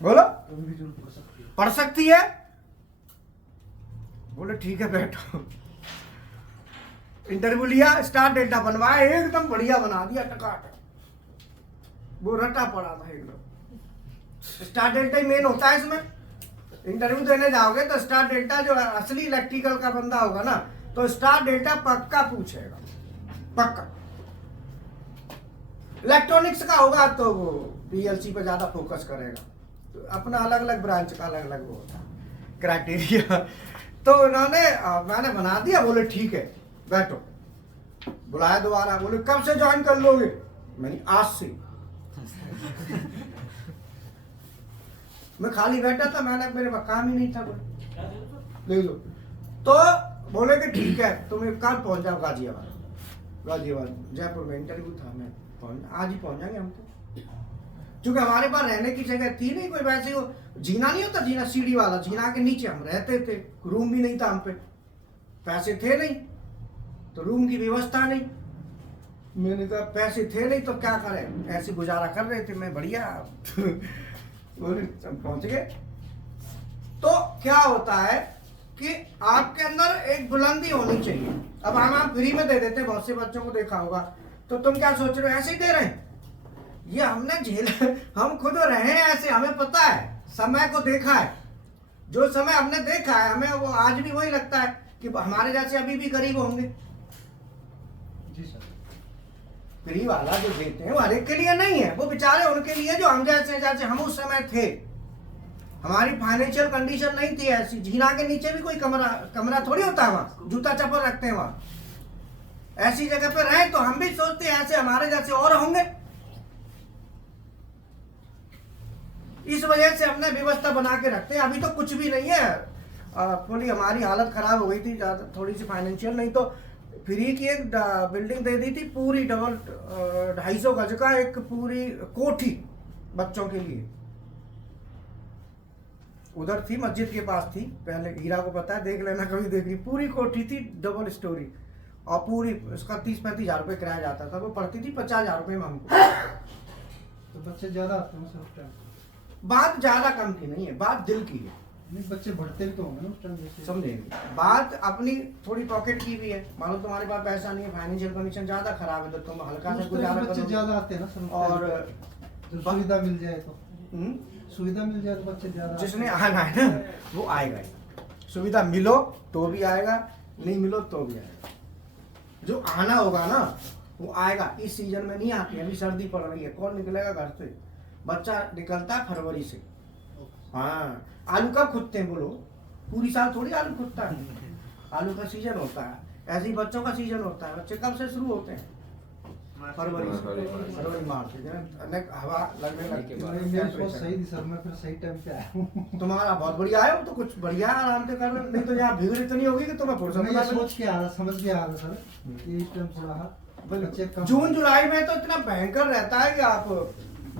बोलो कभी भी जरूरत पड़ सकती है। पढ़ सकती है। बोले ठीक है बैठो। इंटरव्यू लिया, स्टार डेल्टा बनवाया, एकदम बढ़िया बना दिया टकाटक। वो रटा पड़ा था एकदम। स्टार डेल्टा ही मेन होता है इसमें। इंटरव्यू देने जाओगे तो स्टार डेल्टा, जो असली इलेक्ट्रिकल का बंदा होगा ना, तो स्टार डेल्टा पक्का पूछेगा, पक्का। इलेक्ट्रॉनिक्स का होगा तो वो PLC पे ज्यादा फोकस करेगा। तो अपना अलग अलग ब्रांच का अलग अलग वो होता है क्राइटेरिया। तो उन्होंने मैंने बना दिया। बोले ठीक है बैठो। बुलाया दोबारा, बोले कब से ज्वाइन कर लोगे? मैंने आज से। मैं खाली बैठा था, मैंने मेरे पास काम ही नहीं था, बोले ले लो। तो बोले कि ठीक है तुम एक कल पहुंच जाओ गाजियाबाद जयपुर में इंटरव्यू था। मैं आज ही पहुंच जाएंगे हम तो, क्योंकि हमारे पास रहने की जगह थी नहीं कोई। वैसे वो जीना नहीं होता, जीना सीढ़ी वाला, जीना के नीचे हम रहते थे। रूम भी नहीं था हम पे, पैसे थे नहीं तो रूम की व्यवस्था नहीं। मैंने कहा पैसे थे नहीं तो क्या करें, ऐसे गुजारा कर रहे थे। मैं बढ़िया पहुंच गए। तो क्या होता है कि आपके अंदर एक बुलंदी होनी चाहिए। अब हम फ्री में दे देते, बहुत से बच्चों को देखा होगा, तो तुम क्या सोच रहे हो ऐसे ही दे रहे हैं? ये हमने झेला, हम खुद रहे हैं ऐसे, हमें पता है, समय को देखा है। जो समय हमने देखा है, हमें वो आज भी वही लगता है कि हमारे जैसे अभी भी गरीब होंगे। जी सर। फ्री वाला जो देते हैं वो हर एक के लिए नहीं है, वो बेचारे उनके लिए जो हम जैसे हम उस समय थे। हमारी फाइनेंशियल कंडीशन नहीं थी ऐसी। जीना के नीचे भी कोई कमरा थोड़ी होता है, वहाँ जूता चप्पल रखते हैं। वहाँ ऐसी जगह पे रहे तो हम भी सोचते हैं ऐसे हमारे जैसे और होंगे। इस वजह से हमने व्यवस्था बना के रखते हैं। अभी तो कुछ भी नहीं है, थोड़ी हमारी हालत खराब हो गई थी, ज्यादा थोड़ी सी फाइनेंशियल, नहीं तो फ्री की एक बिल्डिंग दे दी थी पूरी, डबल 250 गज का एक पूरी कोठी बच्चों के लिए। उधर थी, मस्जिद के पास थी पहले, हीरा को पता है, देख लेना कभी देख रही। पूरी कोठी थी, डबल स्टोरी, और पूरी उसका 30-35 हजार रुपये किराया जाता था। वो पड़ती थी 50 हजार रुपये में हमको। तो बच्चे ज्यादा आते हैं सर उस टाइम? बात ज्यादा कम की नहीं है, बात दिल की है। नहीं, बच्चे बढ़ते भी तो होंगे ना उस टाइम जैसे। समझेंगे बात अपनी थोड़ी पॉकेट की भी है। मानो तुम्हारे पास पैसा नहीं है, फाइनेंशियल कंडीशन ज्यादा खराब है, तो तुम हल्का से गुजारा बच्चे करो। ज्यादा आते हैं ना सर। और जब सुविधा मिल जाए तो, हम्म, सुविधा मिल जाए तो बच्चे ज्यादा। जिसने आना है ना वो आएगा ही। सुविधा मिलो तो भी आएगा, नहीं मिलो तो भी आएगा। जो आना होगा ना वो आएगा। इस सीजन में नहीं आती, अभी सर्दी पड़ रही है, कौन निकलेगा घर से? बच्चा निकलता है फरवरी से। हाँ, आलू कब खुदते हैं बोलो? पूरी साल थोड़ी आलू खुदता है। आलू का सीजन होता है, ऐसे ही बच्चों का सीजन होता है। बच्चे कब से शुरू होते हैं? फरवरी मार्च से। हवा लगने लगती है। मेरी सोच सही थी सर, मैं फिर सही टाइम पे आया हूँ। तुम्हारा बहुत बढ़िया आया हो, तो कुछ बढ़िया आराम से कर लो, नहीं तो यहाँ भीड़ इतनी होगी कि तुम्हें फुर्सत मैं ना ये मिले। सोच के आ रहा, समझ के आ रहा सर, ये इस टाइम थोड़ा बच्चे कम। जून जुलाई में तो इतना भयंकर रहता है कि आप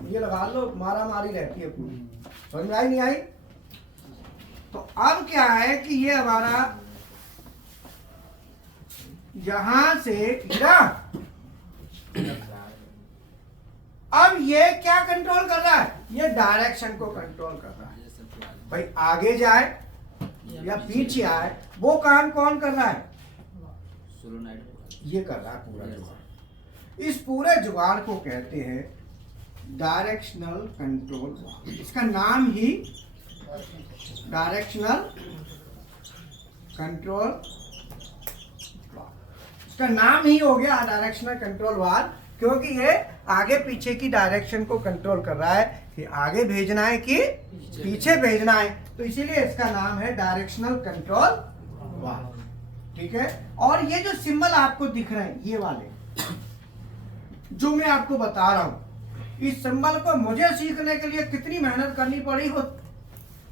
ये लगा लो, मारा मारी रहती है पूरी। समझ में आई नहीं आई? तो अब क्या है कि ये हमारा यहां से हीरा अब ये क्या कंट्रोल कर रहा है? ये डायरेक्शन को कंट्रोल कर रहा है। भाई आगे जाए या पीछे आए, वो काम कौन कर रहा है? ये कर रहा है पूरा जुगाड़। इस पूरे जुगाड़ को कहते हैं डायरेक्शनल कंट्रोल वाल्व। इसका नाम ही डायरेक्शनल कंट्रोल वाल्व, इसका नाम ही हो गया डायरेक्शनल कंट्रोल वाल्व, क्योंकि ये आगे पीछे की डायरेक्शन को कंट्रोल कर रहा है कि आगे भेजना है कि पीछे भेजना है। तो इसीलिए इसका नाम है डायरेक्शनल कंट्रोल वाल्व। ठीक है। और ये जो सिंबल आपको दिख रहे हैं, ये वाले जो मैं आपको बता रहा हूं, इस सिंबल को मुझे सीखने के लिए कितनी मेहनत करनी पड़ी वो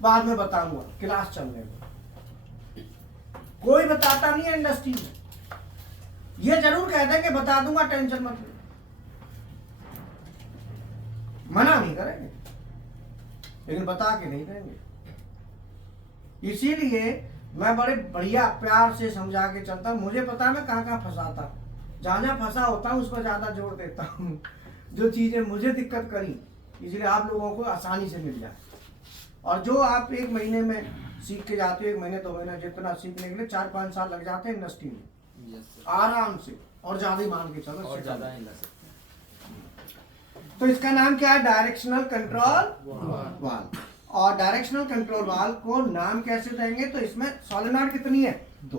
बाद में बताऊंगा क्लास चलने में। कोई बताता नहीं है इंडस्ट्री में। ये जरूर कह देंगे बता दूंगा, टेंशन मत लो, मना नहीं करेंगे, लेकिन बता के नहीं देंगे। इसीलिए मैं बड़े बढ़िया प्यार से समझा के चलता हूँ। मुझे पता है मैं कहाँ कहाँ फंसाता हूँ, जहाँ फंसा होता हूँ उस पर ज्यादा जोर देता हूँ, जो चीजें मुझे दिक्कत करी, इसलिए आप लोगों को आसानी से मिल जाए। और जो आप एक महीने में सीख के जाते हो, 1 महीने 2 महीने, जितना सीखने के लिए 4-5 साल लग जाते हैं इंडस्ट्री में आराम से, और ज्यादा ही मान के चलो, और ज्यादा ही लग सकते। तो इसका नाम क्या है? Directional control valve. और डायरेक्शनल कंट्रोल वाल्व को नाम कैसे देंगे? तो इसमें सोलेनॉइड कितनी है? 2।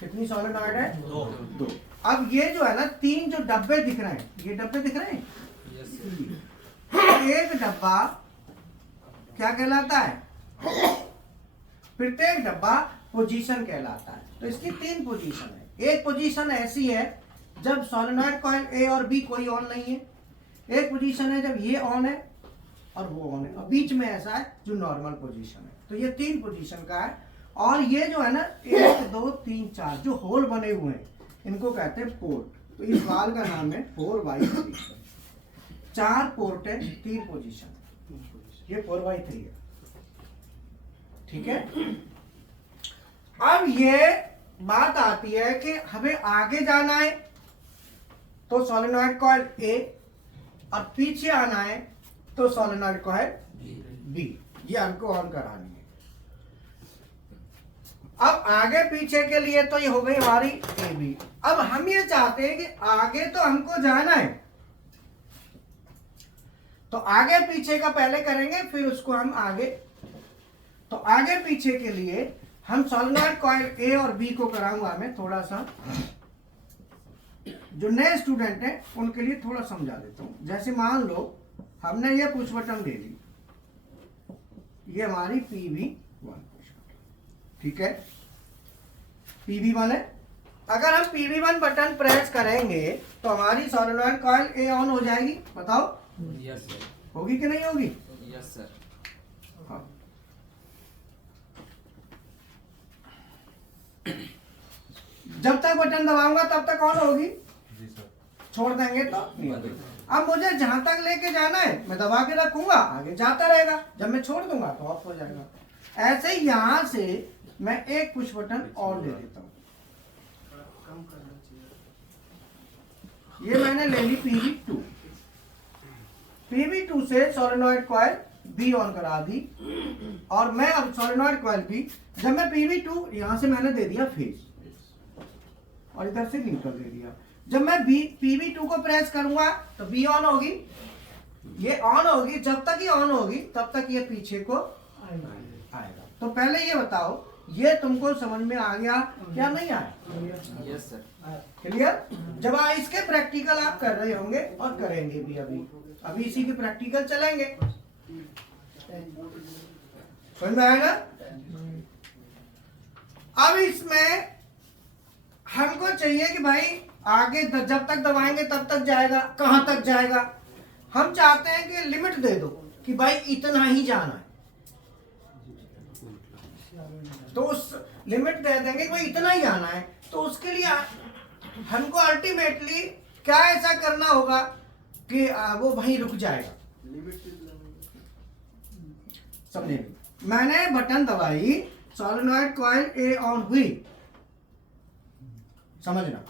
कितनी सोलेनॉइड है? 2। अब ये जो है ना 3 जो डब्बे दिख रहे हैं, ये डब्बे दिख रहे हैं, एक डब्बा क्या कहलाता है? प्रत्येक डब्बा पोजीशन कहलाता है। तो इसकी 3 पोजीशन है। एक पोजीशन ऐसी है जब सोलेनॉइड कॉइल ए और बी कोई ऑन नहीं है। एक पोजीशन है जब ये ऑन है और वो ऑन है, और बीच में ऐसा है जो नॉर्मल पोजीशन है। तो ये 3 पोजीशन का है। और ये जो है ना 1 2 3 4 जो होल बने हुए हैं, इनको कहते हैं पोर्ट। तो इस वाल्व का नाम है 4/3। 4 पोर्ट है, 3 पोजीशन, ये 4/3 है। ठीक है। अब ये बात आती है कि हमें आगे जाना है तो सोलेनॉइड कॉइल ए, और पीछे आना है तो सोलेनॉइड कॉइल बी, ये हमको ऑन करानी है। अब आगे पीछे के लिए तो ये हो गई हमारी ए बी। अब हम ये चाहते हैं कि आगे तो हमको जाना है, तो आगे पीछे का पहले करेंगे, फिर उसको हम आगे। तो आगे पीछे के लिए हम सोलेनॉइड कॉइल ए और बी को कराऊंगा। मैं थोड़ा सा जो नए स्टूडेंट हैं उनके लिए थोड़ा समझा देता हूं। जैसे मान लो हमने ये पुश बटन दे दी, ये हमारी PV1 पुश बटन, ठीक है, PV1 है। अगर हम PV1 बटन प्रेस करेंगे तो हमारी सोलेनॉइड कॉइल ए ऑन हो जाएगी। बताओ यस सर। होगी कि नहीं होगी? Yes sir. हाँ। जब तक बटन दबाऊंगा तब तक ऑन होगी, छोड़ देंगे तो नहीं होगी। अब मुझे जहां तक लेके जाना है मैं दबा के रखूंगा, आगे जाता रहेगा, जब मैं छोड़ दूंगा तो ऑफ हो जाएगा। ऐसे ही यहां से मैं एक पुश बटन और दे देता हूं। ये मैंने ले ली PV2। PV2 से सोलेनॉइड कॉइल बी ऑन करा दी, और मैं अब सोलेनॉइड कॉइल बी, जब मैं PV2 यहां से मैंने दे दिया फेज, और इधर से न्यूट्रल दे दिया। जब मैं PV2 को प्रेस करूंगा तो बी ऑन होगी, ये ऑन होगी। जब तक ये ऑन होगी तब तक ये पीछे को आएगा। तो पहले ये बताओ, ये तुमको समझ में आ गया क्या नहीं आया? Yes sir. क्लियर? जब इसके प्रैक्टिकल आप कर रहे होंगे और करेंगे भी, अभी इसी के प्रैक्टिकल चलेंगे। समझ में आया ना? अब इसमें हमको चाहिए कि भाई आगे जब तक दबाएंगे तब तक जाएगा, कहां तक जाएगा? हम चाहते हैं कि लिमिट दे दो कि भाई इतना ही जाना है, तो उस लिमिट दे देंगे कि भाई इतना ही आना है। तो उसके लिए हमको अल्टीमेटली क्या ऐसा करना होगा कि वो वहीं रुक जाएगा। समझे? मैंने बटन दबाई, सोलेनॉइड कॉइल ए ऑन हुई, समझना।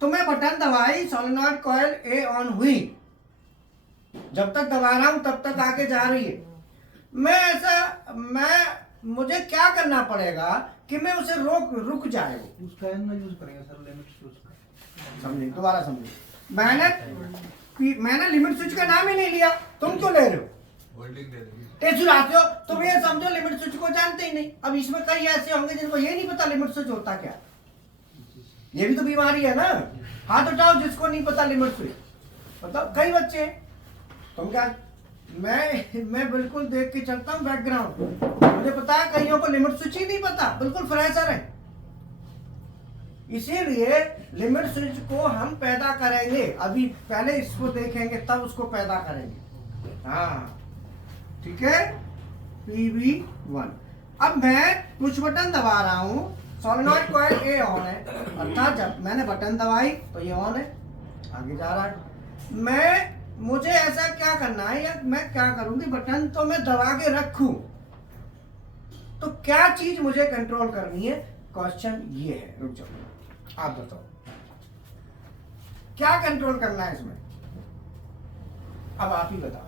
तो मैं बटन दबाई, सोलेनॉइड कॉइल ए ऑन हुई, जब तक दबा रहा हूं तब तक आगे जा रही है। मुझे क्या करना पड़ेगा कि मैं उसे रुक जाए वो। उसका एन ना यूज करेंगे सर, लिमिट स्विच का। समझे, दोबारा समझे। मैंने लिमिट स्विच का नाम ही नहीं लिया, तुम क्यों ले रहे हो? होल्डिंग दे देंगे। टेस्ट लाते हो तुम, ये समझो लिमिट स्विच को जानते ही नहीं। अब इसमें कई ऐसे होंगे जिनको ये नहीं पता लिमिट स्विच होता क्या। ये भी तो बीमारी है ना। हाथ उठाओ जिसको नहीं पता लिमिट स्विच। बताओ, कई बच्चे हैं। तुम क्या, मैं बिल्कुल देख के चलता हूँ बैकग्राउंड, मुझे पता है कईयों को लिमिट स्विच ही नहीं पता, बिल्कुल फ्रेशर है। इसीलिए लिमिट स्विच को हम पैदा करेंगे, अभी पहले इसको देखेंगे तब उसको पैदा करेंगे। हाँ ठीक है, PV1। अब मैं पुश बटन दबा रहा हूं, सोलेनॉइड कॉइल ए ऑन है, अर्थात जब मैंने बटन दबाई तो ये ऑन है, आगे जा रहा है। मुझे ऐसा क्या करना है, या मैं क्या करूंगी, बटन तो मैं दबा के रखूं, तो क्या चीज मुझे कंट्रोल करनी है? क्वेश्चन ये है, रुक जाओ, आप बताओ क्या कंट्रोल करना है इसमें? अब आप ही बता दो।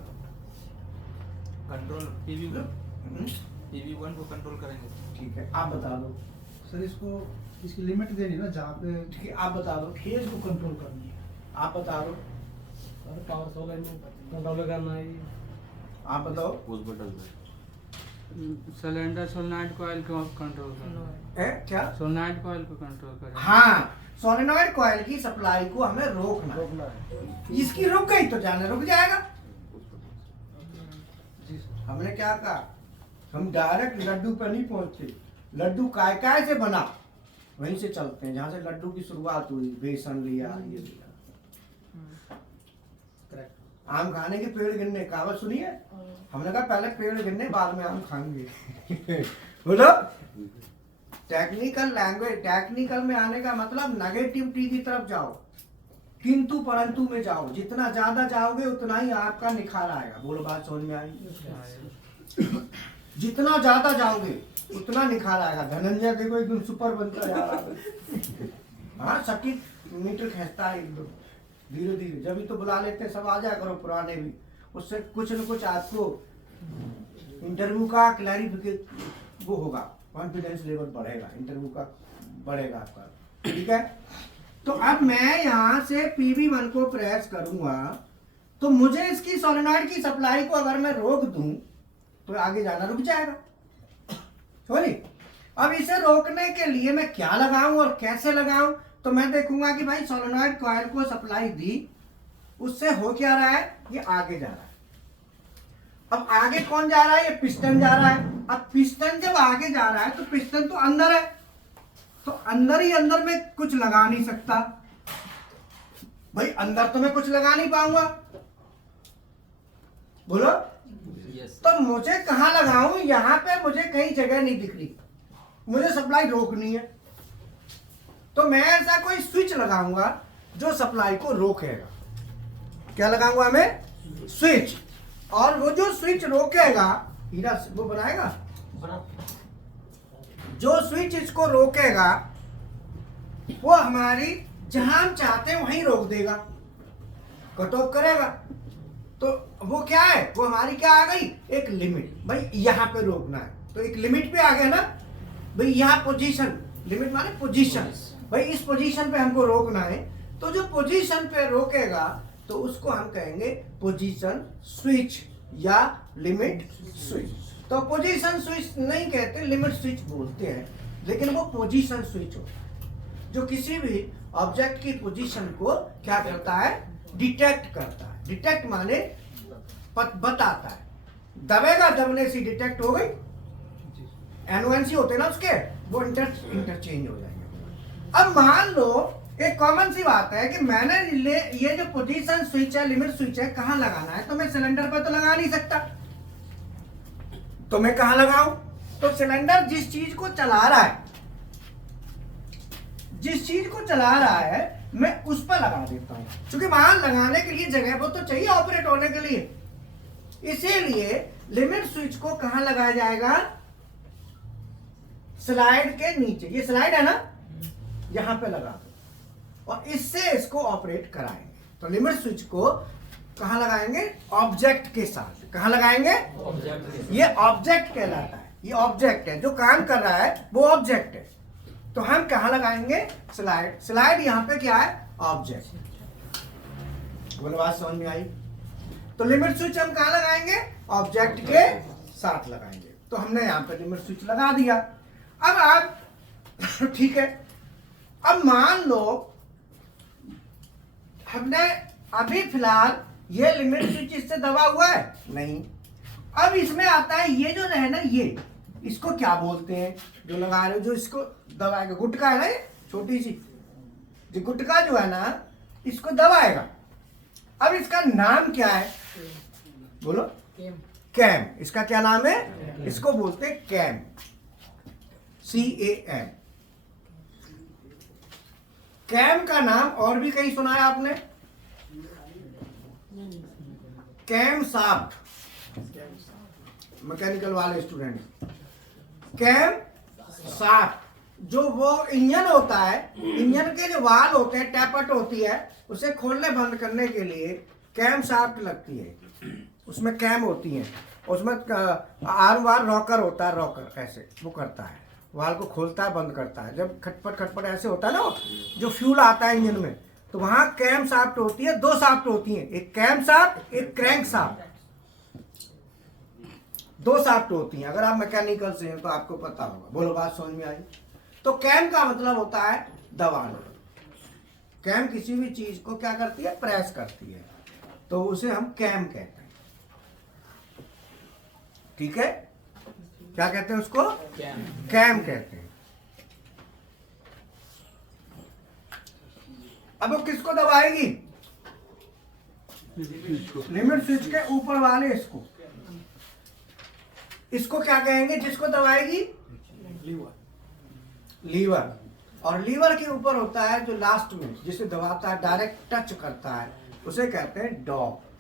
कंट्रोल PV1 को कंट्रोल करेंगे। ठीक है, आप बता दो। सर इसको इसकी लिमिट देनी है ना जहाँ पे ठीक है, आप बता दो। फेज को कंट्रोल करनी है। आप बता दो। और पावर सप्लाई में कंट्रोल करना है। आप बताओ। पुश बटन पे सिलेंडर सोलेनॉइड कॉइल को कंट्रोल करना है क्या? सोलेनॉइड कॉइल को कंट्रोल करें। हाँ, सोलेनॉइड कॉइल की सप्लाई को हमें रोकना है। इसकी रुक गई तो जाने रुक जाएगा। हमने क्या कहा, हम डायरेक्ट लड्डू पे नहीं पहुंचते। लड्डू काय काय से बना, वहीं से चलते हैं जहां से लड्डू की शुरुआत हुई। बेसन लिया, ये लिया। आम खाने के पेड़ गिनने, कहावत सुनी है? हमने कहा पहले पेड़ गिनने बाद में आम खाएंगे। बोलो, टेक्निकल लैंग्वेज, टेक्निकल में आने का मतलब नेगेटिविटी की तरफ जाओ, किंतु परंतु में जाओ। जितना ज्यादा जाओगे उतना ही आपका निखार आएगा। बोलो, बात समझ में आई? जितना ज्यादा जाओगे उतना निखार आएगा। धनंजय देखो एकदम सुपर बनता जा रहा है। हाँ, सटीक मीटर खींचता है एकदम धीरे धीरे। जब ही तो बुला लेते हैं, सब आ जाया करो पुराने भी, उससे कुछ न कुछ आपको इंटरव्यू का क्लैरिफिकेशन वो होगा, कॉन्फिडेंस लेवल बढ़ेगा, इंटरव्यू का बढ़ेगा आपका। ठीक है, तो अब मैं यहाँ से PV1 को प्रेस करूंगा तो मुझे इसकी सोलेनॉइड की सप्लाई को अगर मैं रोक दूं तो आगे जाना रुक जाएगा। सॉरी, अब इसे रोकने के लिए मैं क्या लगाऊं और कैसे लगाऊं? तो मैं देखूंगा कि भाई सोलेनॉइड कॉइल को सप्लाई दी, उससे हो क्या रहा है, ये आगे जा रहा है। अब आगे कौन जा रहा है? ये पिस्टन जा रहा है। अब पिस्टन जब आगे जा रहा है तो पिस्टन तो अंदर है, तो अंदर ही अंदर में कुछ लगा नहीं सकता भाई। अंदर तो मैं कुछ लगा नहीं पाऊंगा। बोलो, तो मुझे कहां लगाऊं? यहां पे मुझे कहीं जगह नहीं दिख रही, मुझे सप्लाई रोकनी है। तो मैं ऐसा कोई स्विच लगाऊंगा जो सप्लाई को रोकेगा। क्या लगाऊंगा मैं? स्विच। और वो जो स्विच रोकेगा, हीरा वो बनाएगा, जो स्विच इसको रोकेगा वो हमारी जहां हम चाहते हैं वहीं रोक देगा, कट ऑफ करेगा। तो वो क्या है, वो हमारी क्या आ गई? एक लिमिट। भाई यहाँ पे रोकना है तो एक लिमिट पे आ गया ना भाई। यहाँ पोजीशन, लिमिट माने पोजीशन। भाई इस पोजीशन पे हमको रोकना है, तो जो पोजीशन पे रोकेगा तो उसको हम कहेंगे पोजीशन स्विच या लिमिट स्विच। तो पोजीशन स्विच नहीं कहते, लिमिट स्विच बोलते हैं, लेकिन वो पोजीशन स्विच हो जो किसी भी ऑब्जेक्ट की पोजीशन को क्या करता है? डिटेक्ट करता है। डिटेक्ट माने बताता है। दबेगा, दबने से डिटेक्ट हो गई। एनओएनसी होते ना उसके, वो इंटरचेंज हो जाएंगे। अब मान लो एक कॉमन सी बात है कि मैंने ये जो पोजीशन स्विच है, लिमिट स्विच है, कहां लगाना है? तो मैं सिलेंडर पर तो लगा नहीं सकता, तो मैं कहां लगाऊं? तो सिलेंडर जिस चीज को चला रहा है, जिस चीज को चला रहा है मैं उस पर लगा देता हूं, क्योंकि वहां लगाने के लिए जगह वो तो चाहिए ऑपरेट होने के लिए। इसीलिए लिमिट स्विच को कहां लगाया जाएगा? स्लाइड के नीचे। ये स्लाइड है ना, यहां पे लगा दो और इससे इसको ऑपरेट कराएंगे। तो लिमिट स्विच को कहाँ लगाएंगे? ऑब्जेक्ट के साथ। कहाँ लगाएंगे? ये ऑब्जेक्ट कहलाता है, ये ऑब्जेक्ट है, जो काम कर रहा है वो ऑब्जेक्ट है। तो हम कहाँ लगाएंगे? स्लाइड। स्लाइड यहाँ पे क्या है? ऑब्जेक्ट। बोलो बात समझ में आई? तो लिमिट स्विच हम कहाँ लगाएंगे? ऑब्जेक्ट के साथ लगाएंगे। तो हमने यहाँ पे लिमिट स्विच लगा दिया। अब आप ठीक है, अब मान लो हमने अभी फिलहाल ये लिमिट स्विच इससे दबा हुआ है नहीं। अब इसमें आता है ये जो है ना, ये इसको क्या बोलते हैं? जो लगा रहे हो, जो इसको दबाएगा, गुटका है ना, ये छोटी सी जो गुटका जो है ना, इसको दबाएगा। अब इसका नाम क्या है? बोलो। कैम। इसका क्या नाम है? इसको बोलते हैं कैम, CAM। कैम का नाम और भी कहीं सुना है आपने? कैम शाफ्ट, मैकेनिकल वाले स्टूडेंट, कैम शाफ्ट, जो वो इंजन होता है, इंजन के जो वाल होते हैं, टैपट होती है, उसे खोलने बंद करने के लिए कैम शाफ्ट लगती है, उसमें कैम होती है, उसमें आर वार रॉकर होता है, रॉकर ऐसे वो करता है, वाल को खोलता है बंद करता है। जब खटपट खटपट ऐसे होता है ना, जो फ्यूल आता है इंजन में, तो वहां कैम शाफ्ट होती है। 2 शाफ्ट होती हैं, एक कैम शाफ्ट, एक क्रैंक शाफ्ट। 2 शाफ्ट होती हैं। अगर आप मैकेनिकल से हैं तो आपको पता होगा। बोलो बात समझ में आई? तो कैम का मतलब होता है दबाना। कैम किसी भी चीज को क्या करती है? प्रेस करती है, तो उसे हम कैम कहते हैं। ठीक है, क्या कहते हैं उसको? कैम कहते हैं। अब वो किसको दबाएगी? लिमिट स्विच के ऊपर वाले इसको। इसको क्या कहेंगे जिसको दबाएगी? लीवर। और लीवर के ऊपर होता है जो लास्ट में जिसे दबाता है, डायरेक्ट टच करता है, उसे कहते हैं डॉग।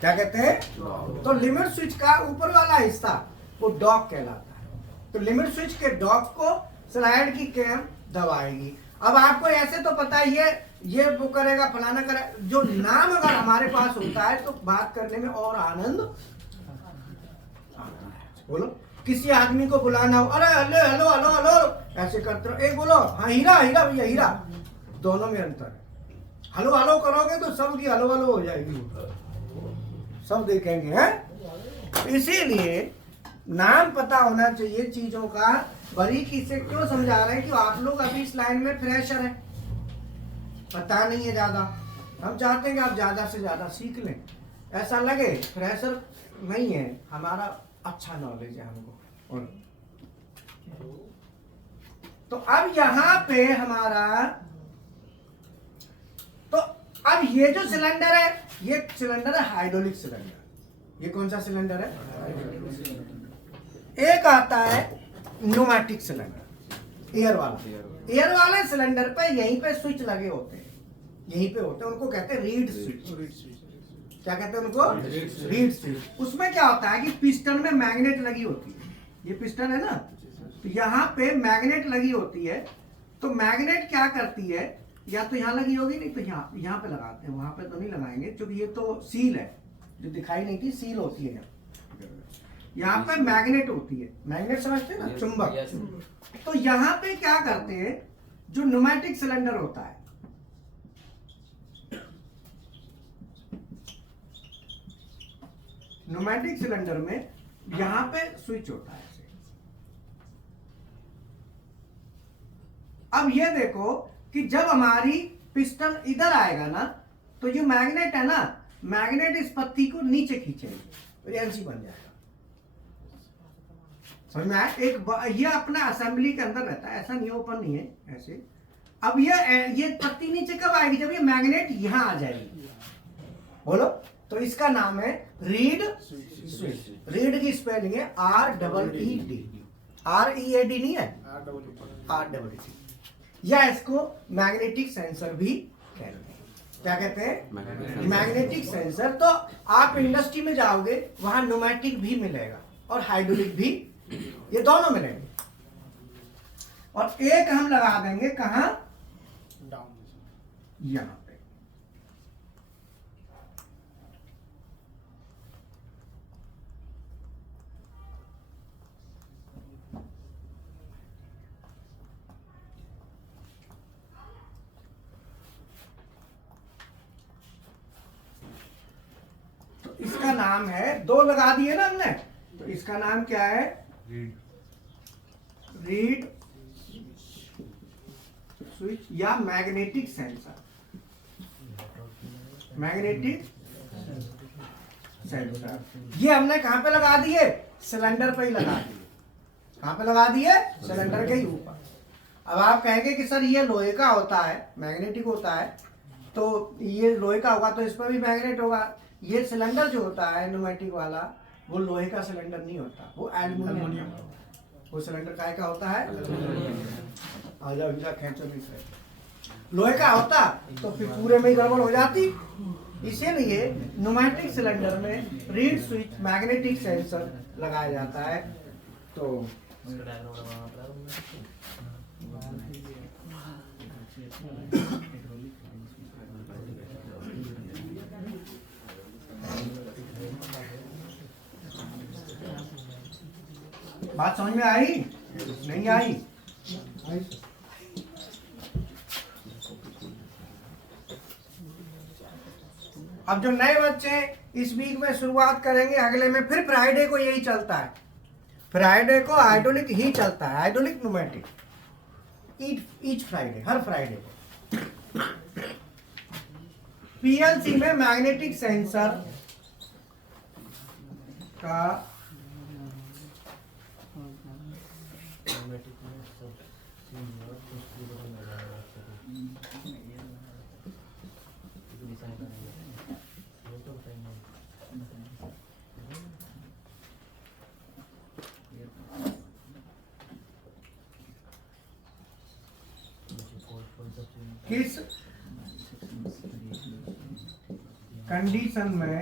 क्या कहते हैं? तो लिमिट स्विच का ऊपर वाला हिस्सा वो डॉग कहलाता है। तो लिमिट स्विच के डॉग को स्लाइड की कैम दबाएगी। अब आपको ऐसे तो पता ही है, ये वो करेगा, फलाना करेगा। जो नाम अगर हमारे पास होता है तो बात करने में और आनंद आता है। बोलो, किसी आदमी को बुलाना हो, अरे हेलो हेलो हेलो हेलो ऐसे करते रहो। एक बोलो, हाँ हीरा हीरा भैया हीरा, दोनों में अंतर है। हेलो हेलो करोगे तो सबकी हेलो हेलो हो जाएगी, सब देखेंगे हैं। इसीलिए नाम पता होना चाहिए चीजों का। बारीकी से क्यों समझा रहे हैं कि आप लोग अभी इस लाइन में फ्रेशर हैं, पता नहीं है ज्यादा। हम चाहते हैं कि आप ज्यादा से ज्यादा सीख लें, ऐसा लगे फ्रेशर नहीं है, हमारा अच्छा नॉलेज है हमको। तो अब यहाँ पे हमारा, तो अब ये जो सिलेंडर है, ये सिलेंडर है हाइड्रोलिक सिलेंडर। ये कौन सा सिलेंडर है? एक आता है न्यूमेटिक सिलेंडर, एयर वाला। एयर वाले सिलेंडर पे यहीं पे स्विच लगे होते हैं, यहीं पे होते हैं, उनको कहते हैं रीड स्विच। क्या कहते हैं उनको? Reed switch. उसमें क्या होता है कि पिस्टन में मैग्नेट लगी होती है, ये पिस्टन है ना, तो यहाँ पे मैग्नेट लगी होती है। तो मैग्नेट क्या करती है, या तो यहाँ लगी होगी, नहीं तो यहाँ पे लगाते हैं, वहां पे तो नहीं लगाएंगे क्योंकि ये तो सील है, जो दिखाई नहीं थी, सील होती है यहाँ पे मैग्नेट होती है। मैग्नेट समझते हैं ना, चुंबक। तो यहाँ पे क्या करते हैं, जो न्यूमेटिक सिलेंडर होता है, न्यूमेटिक सिलेंडर में यहाँ पे स्विच होता है ऐसे। अब ये देखो कि जब हमारी पिस्टन इधर आएगा ना, तो जो मैग्नेट है ना, मैग्नेट इस पत्ती को नीचे खींचेगी, तो एनसी बन जाएगा। समझ में आया? ये अपना असेंबली के अंदर रहता है, ऐसा नहीं ओपन नहीं है ऐसे। अब ये पत्ती नीचे कब आएगी? जब ये मैग्नेट यहां आ जाएगी। बोलो, तो इसका नाम है रीड स्विच। रीड की स्पेलिंग है REED, READ नहीं है, REED। या इसको मैग्नेटिक सेंसर भी कहते हैं। क्या कहते हैं? Magnetic sensor. तो आप इंडस्ट्री में जाओगे, वहां न्यूमेटिक भी मिलेगा और हाइड्रोलिक भी, ये दोनों मिलेंगे। और एक हम लगा देंगे कहां? यहाँ पे। इसका नाम है, दो लगा दिए ना हमने, तो इसका नाम क्या है? रीड स्विच या मैग्नेटिक सेंसर। मैग्नेटिक सेंसर ये हमने कहां पे लगा दिए? सिलेंडर पे ही लगा दिए। कहां पे लगा दिए? सिलेंडर के ही ऊपर। अब आप कहेंगे कि सर ये लोहे का होता है, मैग्नेटिक होता है, तो ये लोहे का होगा तो इस पर भी मैग्नेट होगा। ये सिलेंडर जो होता है न्यूमेटिक वाला, वो लोहे का सिलेंडर नहीं होता, वो एल्युमिनियम। वो सिलेंडर काय का होता है? आ जाओ इनका खेचो भी से। लोहे का होता तो फिर पूरे में ही गड़बड़ हो जाती। इसीलिए न्यूमेटिक सिलेंडर में रीड स्विच मैग्नेटिक सेंसर लगाया जाता है। तो बात समझ में आई? नहीं आई? अब जो नए बच्चे इस वीक में शुरुआत करेंगे, अगले में फिर फ्राइडे को यही चलता है। फ्राइडे को हाइड्रोलिक ही चलता है, हाइड्रोलिक न्यूमेटिक। ईच फ्राइडे, हर फ्राइडे को। पीएलसी में मैग्नेटिक सेंसर का किस कंडीशन में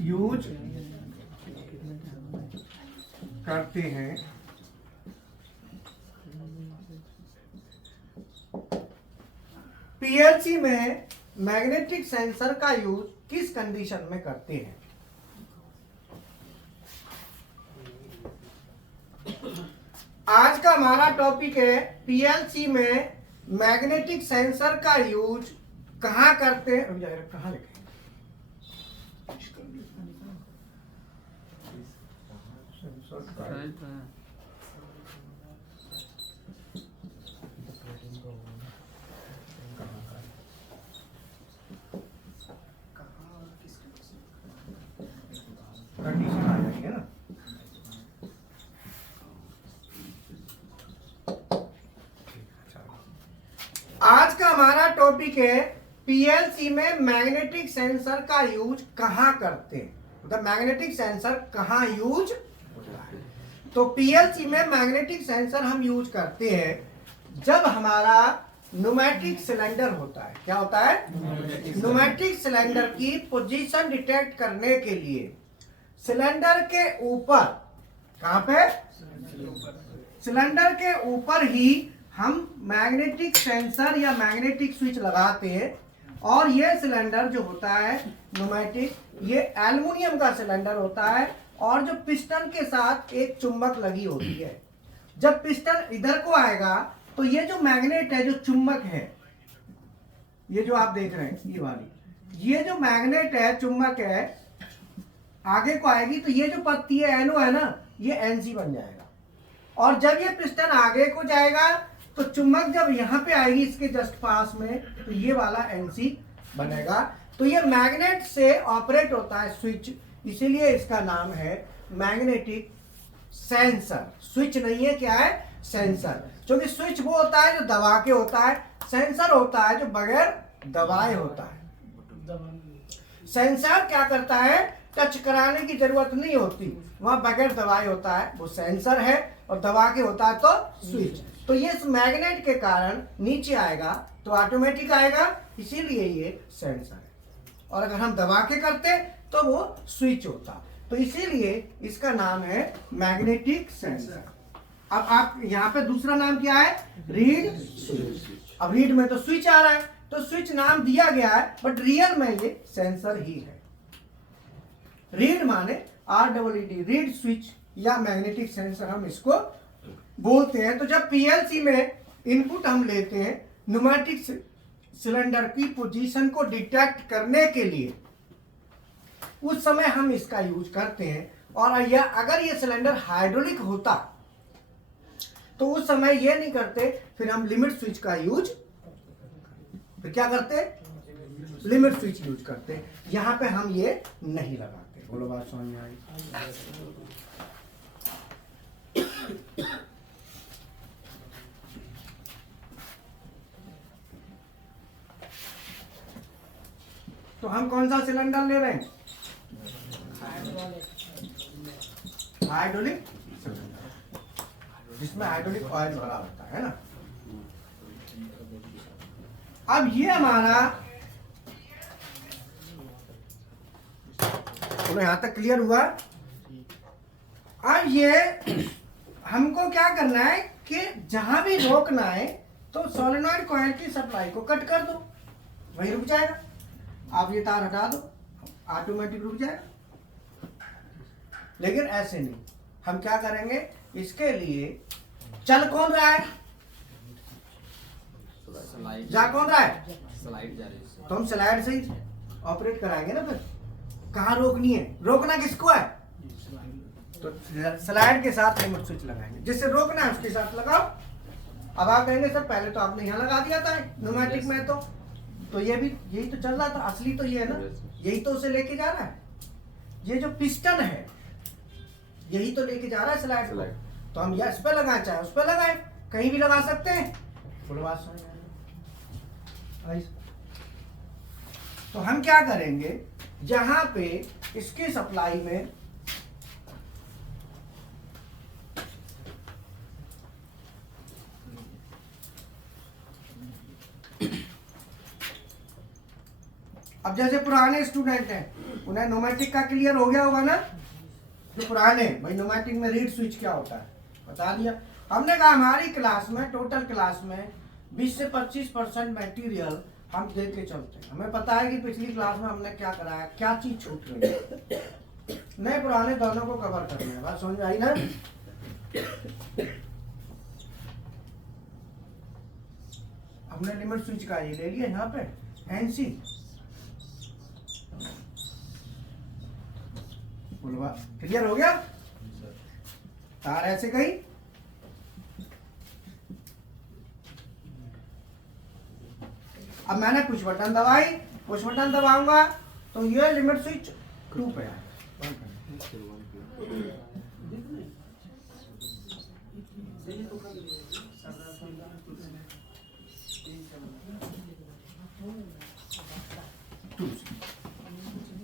यूज करते हैं? पीएलसी में मैग्नेटिक सेंसर का यूज किस कंडीशन में करते हैं? आज का हमारा टॉपिक है पीएलसी में मैग्नेटिक सेंसर का यूज कहां करते हैं? कहां लिखे? कंडीशन आ जाएगी ना। आज का हमारा टॉपिक है पीएलसी में मैग्नेटिक सेंसर का यूज कहां करते हैं, मतलब मैग्नेटिक सेंसर कहां यूज होता है। तो पीएलसी में मैग्नेटिक सेंसर हम यूज करते हैं जब हमारा न्यूमेटिक सिलेंडर होता है। क्या होता है? न्यूमेटिक सिलेंडर की पोजीशन डिटेक्ट करने के लिए सिलेंडर के ऊपर, कहां पे? सिलेंडर के ऊपर ही हम मैग्नेटिक सेंसर या मैग्नेटिक स्विच लगाते हैं। और ये सिलेंडर जो होता है न्यूमेटिक, ये एल्युमिनियम का सिलेंडर होता है और जो पिस्टन के साथ एक चुंबक लगी होती है। जब पिस्टन इधर को आएगा तो ये जो मैग्नेट है, जो चुंबक है, ये जो आप देख रहे हैं ये वाली, ये जो मैग्नेट है, चुंबक है, आगे को आएगी तो ये जो पत्ती है एनो है ना, ये एनसी बन जाएगा। और जब ये पिस्टन आगे को जाएगा तो चुंबक जब यहाँ पे आएगी इसके जस्ट पास में, तो ये वाला एनसी बनेगा। तो ये मैग्नेट से ऑपरेट होता है स्विच, इसीलिए इसका नाम है मैग्नेटिक सेंसर। स्विच नहीं है, क्या है? सेंसर। क्योंकि स्विच वो होता है जो दबा के होता है, सेंसर होता है जो बगैर दबाए होता है। सेंसर क्या करता है? टच कराने की जरूरत नहीं होती, वहां बगैर दबाए होता है, वो सेंसर है। और दबा के होता है तो स्विच। तो ये इस मैग्नेट के कारण नीचे आएगा तो ऑटोमेटिक आएगा, इसीलिए ये सेंसर है। और अगर हम दबा के करते तो वो स्विच होता। तो इसीलिए इसका नाम है मैग्नेटिक सेंसर। अब आप यहाँ पे दूसरा नाम क्या है? Reed switch. अब रीड में तो स्विच आ रहा है तो स्विच नाम दिया गया है, बट रियल में ये सेंसर ही है। रीड माने REED, रीड स्विच या मैग्नेटिक सेंसर हम इसको बोलते हैं। तो जब पीएलसी में इनपुट हम लेते हैं न्यूमेटिक सिलेंडर की पोजीशन को डिटेक्ट करने के लिए, उस समय हम इसका यूज करते हैं। और यह अगर ये सिलेंडर हाइड्रोलिक होता तो उस समय ये नहीं करते, फिर हम लिमिट स्विच का यूज, फिर क्या करते, लिमिट स्विच यूज करते। यहां पे हम ये नहीं लगाते। बोलो बात समझ में आई? तो हम कौन सा सिलेंडर ले रहे हैं? हाइड्रोलिक सिलेंडर, जिसमें हाइड्रोलिक ऑयल भरा होता है ना। अब ये हमारा, तो यहां तक क्लियर हुआ। अब ये हमको क्या करना है कि जहां भी रोकना है तो सोलेनॉइड कॉइल की सप्लाई को कट कर दो, वही रुक जाएगा। आप ये तार हटा दो, ऑटोमेटिक रुक जाएगा। लेकिन ऐसे नहीं, हम क्या करेंगे, इसके लिए चल कौन रहा है, जा कौन रहा है, स्लाइड जा रही है। तो हम स्लाइड से ही ऑपरेट कराएंगे ना। फिर कहाँ रोकनी है, रोकना किसको है, तो स्लाइड के साथ लिमिट स्विच लगाएंगे। जिससे रोकना है उसके साथ लगाओ। अब आप कहेंगे सर पहले तो आपने यहाँ लगा दिया था न्यूमेटिक में, तो ये भी यही तो चल रहा था, असली तो ये है ना, यही तो उसे लेके जा रहा है। ये जो पिस्टन है यही तो लेके जा रहा है स्लाइड को। तो हम या इस पे लगाएं चाहे उस पे लगाएं, कहीं भी लगा सकते हैं। बोलो बात समझ में आई? तो हम क्या करेंगे, जहां पे इसकी सप्लाई में अब जैसे पुराने स्टूडेंट हैं उन्हें न्यूमेटिक का क्लियर हो गया होगा ना, जो पुराने भाई न्यूमेटिक में रीड स्विच क्या होता है बता दिया। हमने कहा हमारी क्लास में, टोटल क्लास में 20 से 25% मटेरियल हम देख के चलते हैं। हमें पता है कि पिछली क्लास में हमने क्या कराया, क्या चीज छूट रही है, नए पुराने दोनों को कवर करना है। बात समझ में आई ना? हमने लिमिट स्विच का ये ले लिया यहाँ पे एनसी, बोलो क्लियर हो गया। तार ऐसे कहीं, अब मैंने पुश बटन दबाई, पुश बटन दबाऊंगा तो ये लिमिट स्विच 2 पे आएगा।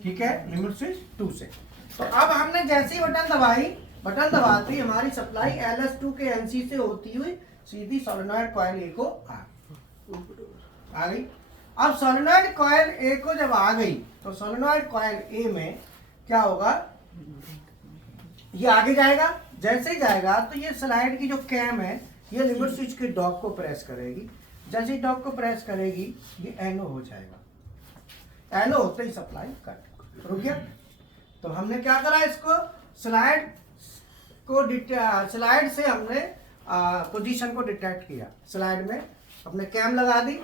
ठीक है, लिमिट स्विच 2 से। तो अब हमने जैसी बटन दबाई, बटन दबाती हमारी सप्लाई LS2 के NC से होती हुई सीधी सोलेनॉइड कॉइल ए को आ गई। अब सोलेनॉइड कॉइल ए को जब आ गई तो सोलेनॉइड कॉइल ए में क्या होगा, ये आगे जाएगा। जैसे ही जाएगा तो ये स्लाइड की जो कैम है ये लिमिट स्विच के डॉग को प्रेस करेगी। जैसे ही डॉग को प्रेस करेगी ये एनो हो जाएगा। एनो होते ही सप्लाई कट, रुक गया। तो हमने क्या करा, इसको स्लाइड को स्लाइड से हमने पोजीशन को डिटेक्ट किया। स्लाइड में अपने कैम लगा दी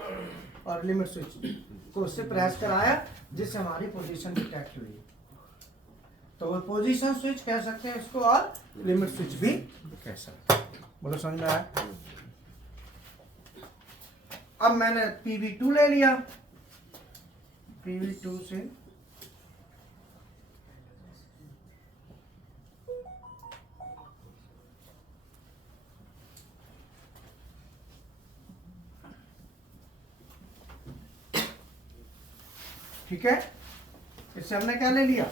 और लिमिट स्विच को उससे प्रेस कराया जिससे हमारी पोजीशन डिटेक्ट हुई। तो वो पोजीशन स्विच कह सकते हैं इसको और लिमिट स्विच भी कह सकते हैं। बोलो समझ में आया? अब मैंने PV2 ले लिया, PV2 से ठीक है, इससे हमने क्या ले लिया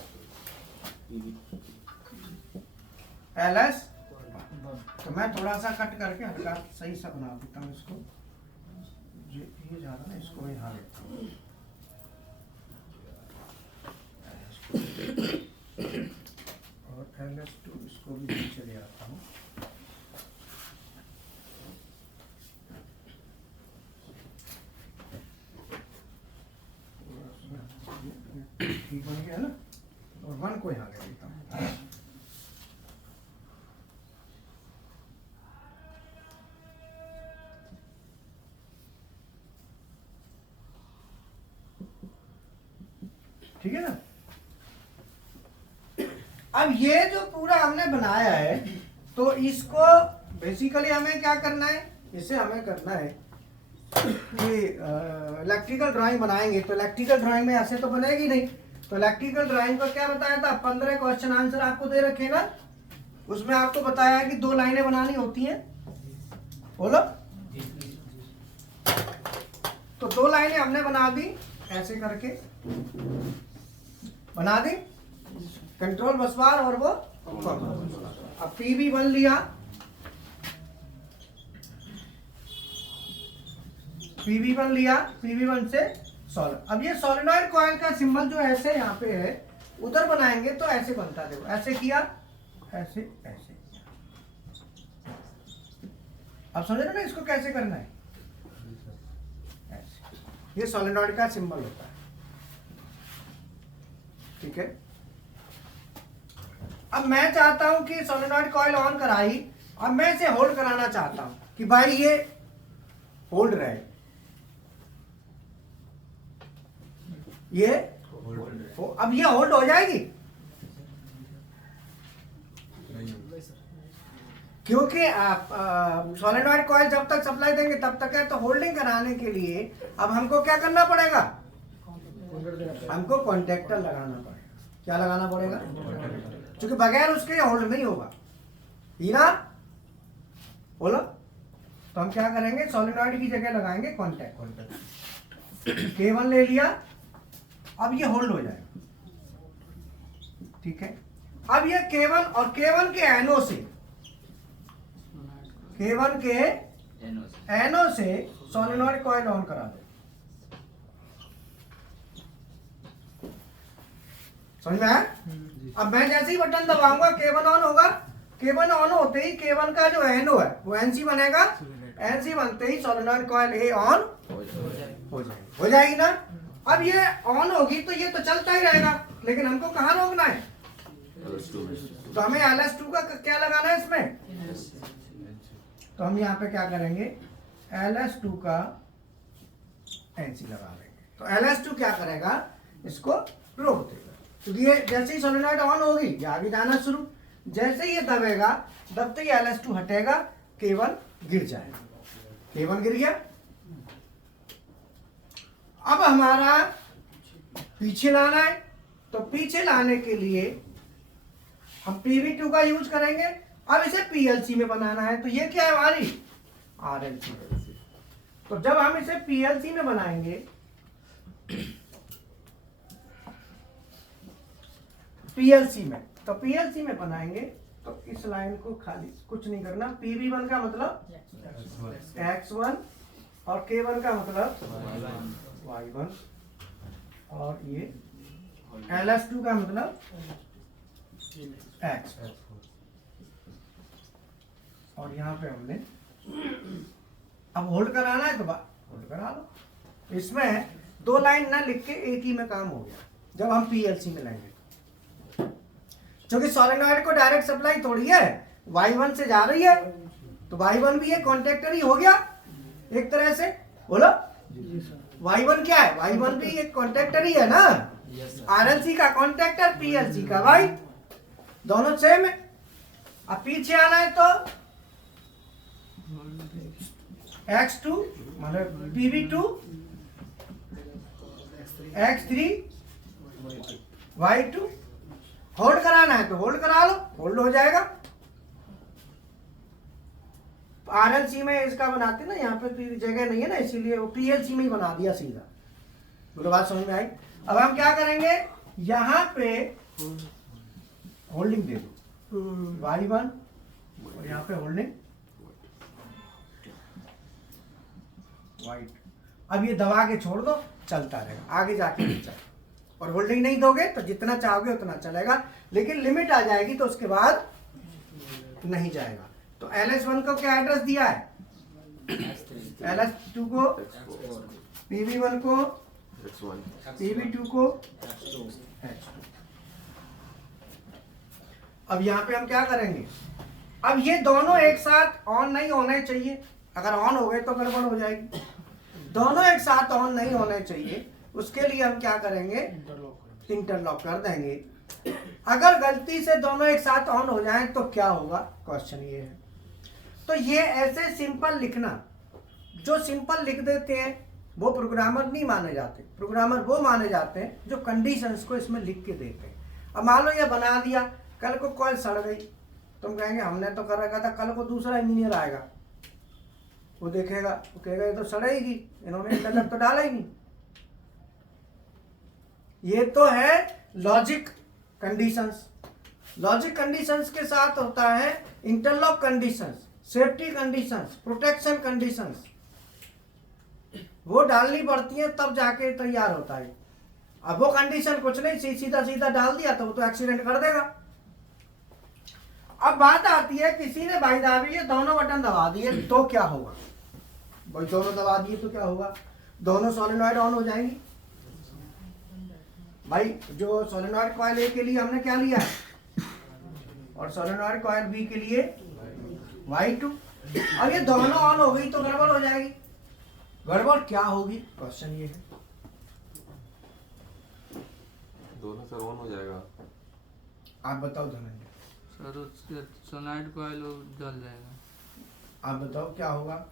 LS। तो मैं थोड़ा सा कट करके हल्का सही सा बना देता हूँ इसको, ये जा रहा है, इसको यहाँ लेता हूँ और LS2 इसको भी नीचे ले आता हूँ। ठीक बन गया ना, और 1 को यहाँ ले लेता हूँ। ठीक है ना। अब ये जो पूरा हमने बनाया है, तो इसको बेसिकली हमें क्या करना है, इसे हमें करना है कि इलेक्ट्रिकल ड्राइंग बनाएंगे। तो इलेक्ट्रिकल ड्राइंग में ऐसे तो बनेगी नहीं, तो इलेक्ट्रिकल ड्राइंग को क्या बताया था, 15 क्वेश्चन आंसर आपको दे रखे ना, उसमें आपको बताया है कि 2 लाइनें बनानी होती हैं। बोलो, तो 2 लाइनें हमने बना दी, ऐसे करके बना दी, कंट्रोल बस बार और वो फॉर्मूला। अब PV1 लिया, PV1 लिया, PV1 से सॉलिड। अब ये सोलेनॉइड कॉइल का सिंबल जो ऐसे यहाँ पे है, उधर बनाएंगे तो ऐसे बनता, देखो ऐसे किया, ऐसे ऐसे। अब समझ रहे हो ना इसको कैसे करना है, ऐसे। ये सोलेनॉइड का सिंबल होता है, ठीक है। अब मैं चाहता हूं कि सोलेनॉइड कॉइल ऑन कराई, अब मैं इसे होल्ड कराना चाहता हूं कि भाई ये होल्ड रहे, ये अब ये होल्ड हो जाएगी, क्योंकि आप सोलेनॉइड कॉइल जब तक सप्लाई देंगे तब तक है। तो होल्डिंग कराने के लिए अब हमको क्या करना पड़ेगा, हमको कॉन्टेक्टर लगाना पड़ेगा। क्या लगाना पड़ेगा, क्योंकि बगैर उसके होल्ड नहीं होगा, ही ना, बोलो। तो हम क्या करेंगे, सोलेनॉइड की जगह लगाएंगे कॉन्टेक्ट। K1 ले लिया, अब ये होल्ड हो जाएगा, ठीक है। अब ये K1 और K1 के एनो से, K1 के एनो से सोलेनॉइड कॉइल ऑन करा दो। समझ में आया? अब मैं जैसे ही बटन दबाऊंगा K1 ऑन होगा। K1 ऑन होते ही K1 का जो एनो है वो NC बनेगा, NC बनते ही सोलेनॉइड कॉइल A ऑन हो जाएगी ना। अब ये ऑन होगी तो ये तो चलता ही रहेगा, लेकिन हमको कहाँ रोकना है, तो हमें LS2 का क्या लगाना है इसमें। तो हम यहाँ पे क्या करेंगे, LS2 का NC लगा लेंगे। तो LS2 क्या करेगा, इसको रोक देगा, क्योंकि ये जैसे ही सोलेनॉइड ऑन होगी ये आगे जाना शुरू, जैसे ही ये दबेगा दबते ही LS2 हटेगा, K1 गिर जाएगा। K1 गिर गया। अब हमारा पीछे लाना है, तो पीछे लाने के लिए हम PV2 का यूज करेंगे। अब इसे PLC में बनाना है, तो ये क्या है हमारी RLC। तो जब हम इसे PLC में बनाएंगे, PLC में, तो PLC में बनाएंगे तो इस लाइन को खाली कुछ नहीं करना। PV1 का मतलब X1 और K1 का मतलब Y1 और ये LS2 का मतलब X। और यहाँ पे हमने अब होल्ड कराना है तो होल्ड करा लो। इसमें 2 लाइन ना लिख के एक ही में काम हो गया जब हम PLC में लाएंगे, क्योंकि सोलेनॉइड को डायरेक्ट सप्लाई थोड़ी है, Y1 से जा रही है, तो Y1 भी एक कॉन्ट्रैक्टर ही हो गया एक तरह से। बोलो, Y1 क्या है, Y1 भी एक कॉन्ट्रैक्टर ही है ना। RLC का कॉन्ट्रैक्टर, PLC का Y, दोनों सेम है। अब पीछे आना है तो X2 मतलब PV2, X3, Y2। होल्ड कराना है तो होल्ड करा लो, होल्ड हो जाएगा। RLC में इसका बनाते ना, यहाँ पे जगह नहीं है ना, इसीलिए वो PLC में ही बना दिया सीधा। बोलो, बात समझ में आई। अब हम क्या करेंगे, यहाँ पे होल्डिंग दे दो Y1 और यहाँ पे होल्डिंग वाइट। अब ये दबा के छोड़ दो, चलता रहेगा, आगे जाके नहीं चलेगा। और होल्डिंग नहीं दोगे तो जितना चाहोगे उतना चलेगा, लेकिन लिमिट आ जाएगी तो उसके बाद नहीं जाएगा। तो LS1 को क्या एड्रेस दिया है, LS2 को, PV1 को, PV2 को, H2। अब यहाँ पे हम क्या करेंगे, अब ये दोनों एक साथ ऑन नहीं होने चाहिए। अगर ऑन हो गए तो गड़बड़ हो जाएगी। दोनों एक साथ ऑन नहीं होने चाहिए, उसके लिए हम क्या करेंगे, इंटरलॉक कर देंगे। अगर गलती से दोनों एक साथ ऑन हो जाएं तो क्या होगा, क्वेश्चन ये है। तो ये ऐसे सिंपल लिखना, जो सिंपल लिख देते हैं वो प्रोग्रामर नहीं माने जाते। प्रोग्रामर वो माने जाते हैं जो कंडीशंस को इसमें लिख के देते हैं। अब मान लो ये बना दिया, कल को कॉइल सड़ गई, तुम कहेंगे हमने तो कर रखा था, कल को दूसरा इंजीनियर आएगा, वो देखेगा, वो कहेगा ये तो सड़ेगी, इन्होंने इंटरलॉक तो डाला ही नहीं। ये तो है लॉजिक कंडीशंस। लॉजिक कंडीशंस के साथ होता है interlock conditions, safety conditions, protection conditions, वो डालनी पड़ती है तब जाके तैयार होता है। अब वो कंडीशन कुछ नहीं, सीधा सीधा डाल दिया तो वो तो एक्सीडेंट कर देगा। अब बात आती है किसी ने भाई दाबी ये दोनों बटन दबा दिए तो क्या होगा, भाई दोनों दबा दिए तो क्या होगा, दोनों सोलेनॉइड ऑन हो जाएंगी। भाई जो सोलेनॉइड कॉइल ए के लिए हमने क्या लिया है और सोलेनॉइड कॉइल बी के लिए Y2। अब ये दोनों ऑन हो गई तो गड़बड़ हो जाएगी। गड़बड़ क्या होगी, क्वेश्चन ये है। दोनों सर ऑन हो जाएगा। आप बताओ धनंजय, सर उसके सोलेनॉइड कॉइल जल जाएगा। आप बताओ क्या होगा।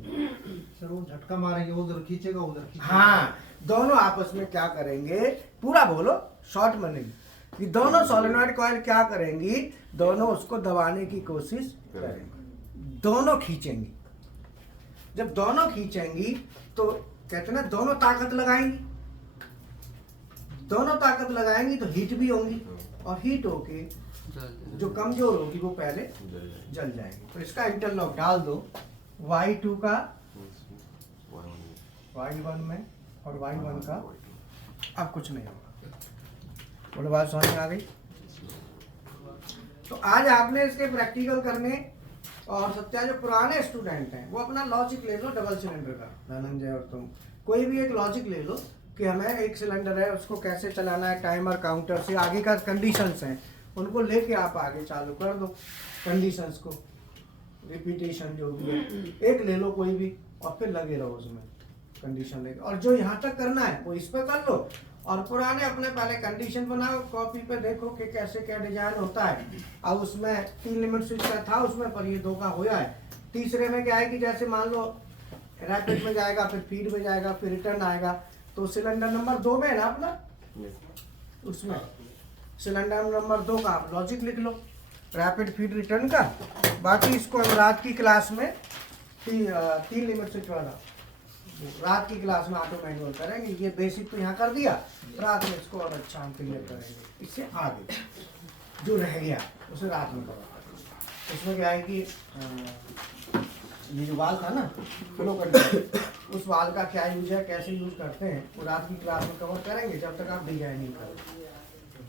सर वो झटका मारेंगे, उधर खींचेगा उधर खींचेगा। हाँ, दोनों आपस में क्या करेंगे, पूरा बोलो शॉर्ट में, कि दोनों सोलेनॉइड कॉइल क्या करेंगी, दोनों उसको दबाने की कोशिश करेंगे, दोनों खींचेंगी। जब दोनों खींचेंगी तो कहते ना दोनों ताकत लगाएंगी, दोनों ताकत लगाएंगी तो हीट भी होंगी, और हीट होके जो कमजोर होगी वो पहले जल जाएगी। तो इसका इंटरलॉक डाल दो Y2 का Y1 में और Y1 का, अब कुछ नहीं होगा। बोलो बात समझ में आ गई। तो आज आपने इसके प्रैक्टिकल करने, और सत्या जो पुराने स्टूडेंट हैं वो अपना लॉजिक ले लो डबल सिलेंडर का, धनंजय और तुम कोई भी एक लॉजिक ले लो कि हमें एक सिलेंडर है उसको कैसे चलाना है, टाइमर काउंटर से आगे का कंडीशंस हैं उनको लेके आप आगे चालू कर दो, कंडीशंस को रिपीटेशन जो भी है एक ले लो कोई भी, और फिर लगे रहो उसमें कंडीशन लेके, और जो यहाँ तक करना है वो इस पर कर लो, और पुराने अपने पहले कंडीशन बनाओ, कॉपी पे देखो कि कैसे क्या डिजाइन होता है। अब उसमें 3 लिमिट स्विच का था उसमें, पर ये 2 का होया है। तीसरे में क्या है कि जैसे मान लो रैपिड में जाएगा, फिर फीड में जाएगा, फिर रिटर्न आएगा, तो सिलेंडर नंबर 2 में है ना अपना, उसमें सिलेंडर नंबर 2 का आप लॉजिक लिख लो, रैपिड फीड रिटर्न का। बाकी इसको हम रात की क्लास में 3 लिमिट स्विच वाला रात की क्लास में ऑटो मैनुअल करेंगे। ये बेसिक तो यहाँ कर दिया, रात में इसको और अच्छा हम क्लियर करेंगे। इससे आगे जो रह गया उसे रात में करो। इसमें क्या है कि ये जो वाल था ना फ्लो कंट्रोल, उस वाल का क्या यूज है, कैसे यूज करते हैं, वो रात की क्लास में कवर करेंगे जब तक आप डिजाइनिंग करो।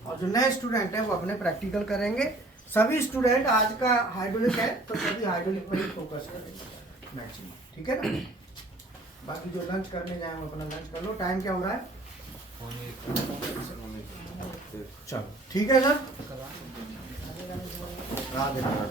और जो नए स्टूडेंट हैं वो अपने प्रैक्टिकल करेंगे। सभी स्टूडेंट आज का हाइड्रोलिक है तो सभी हाइड्रोलिक पर ही फोकस करेंगे मैक्सिमम, ठीक है ना। बाकी जो लंच करने जाए वो अपना लंच कर लो। टाइम क्या हो रहा है, चलो ठीक है सर, राधे राधे।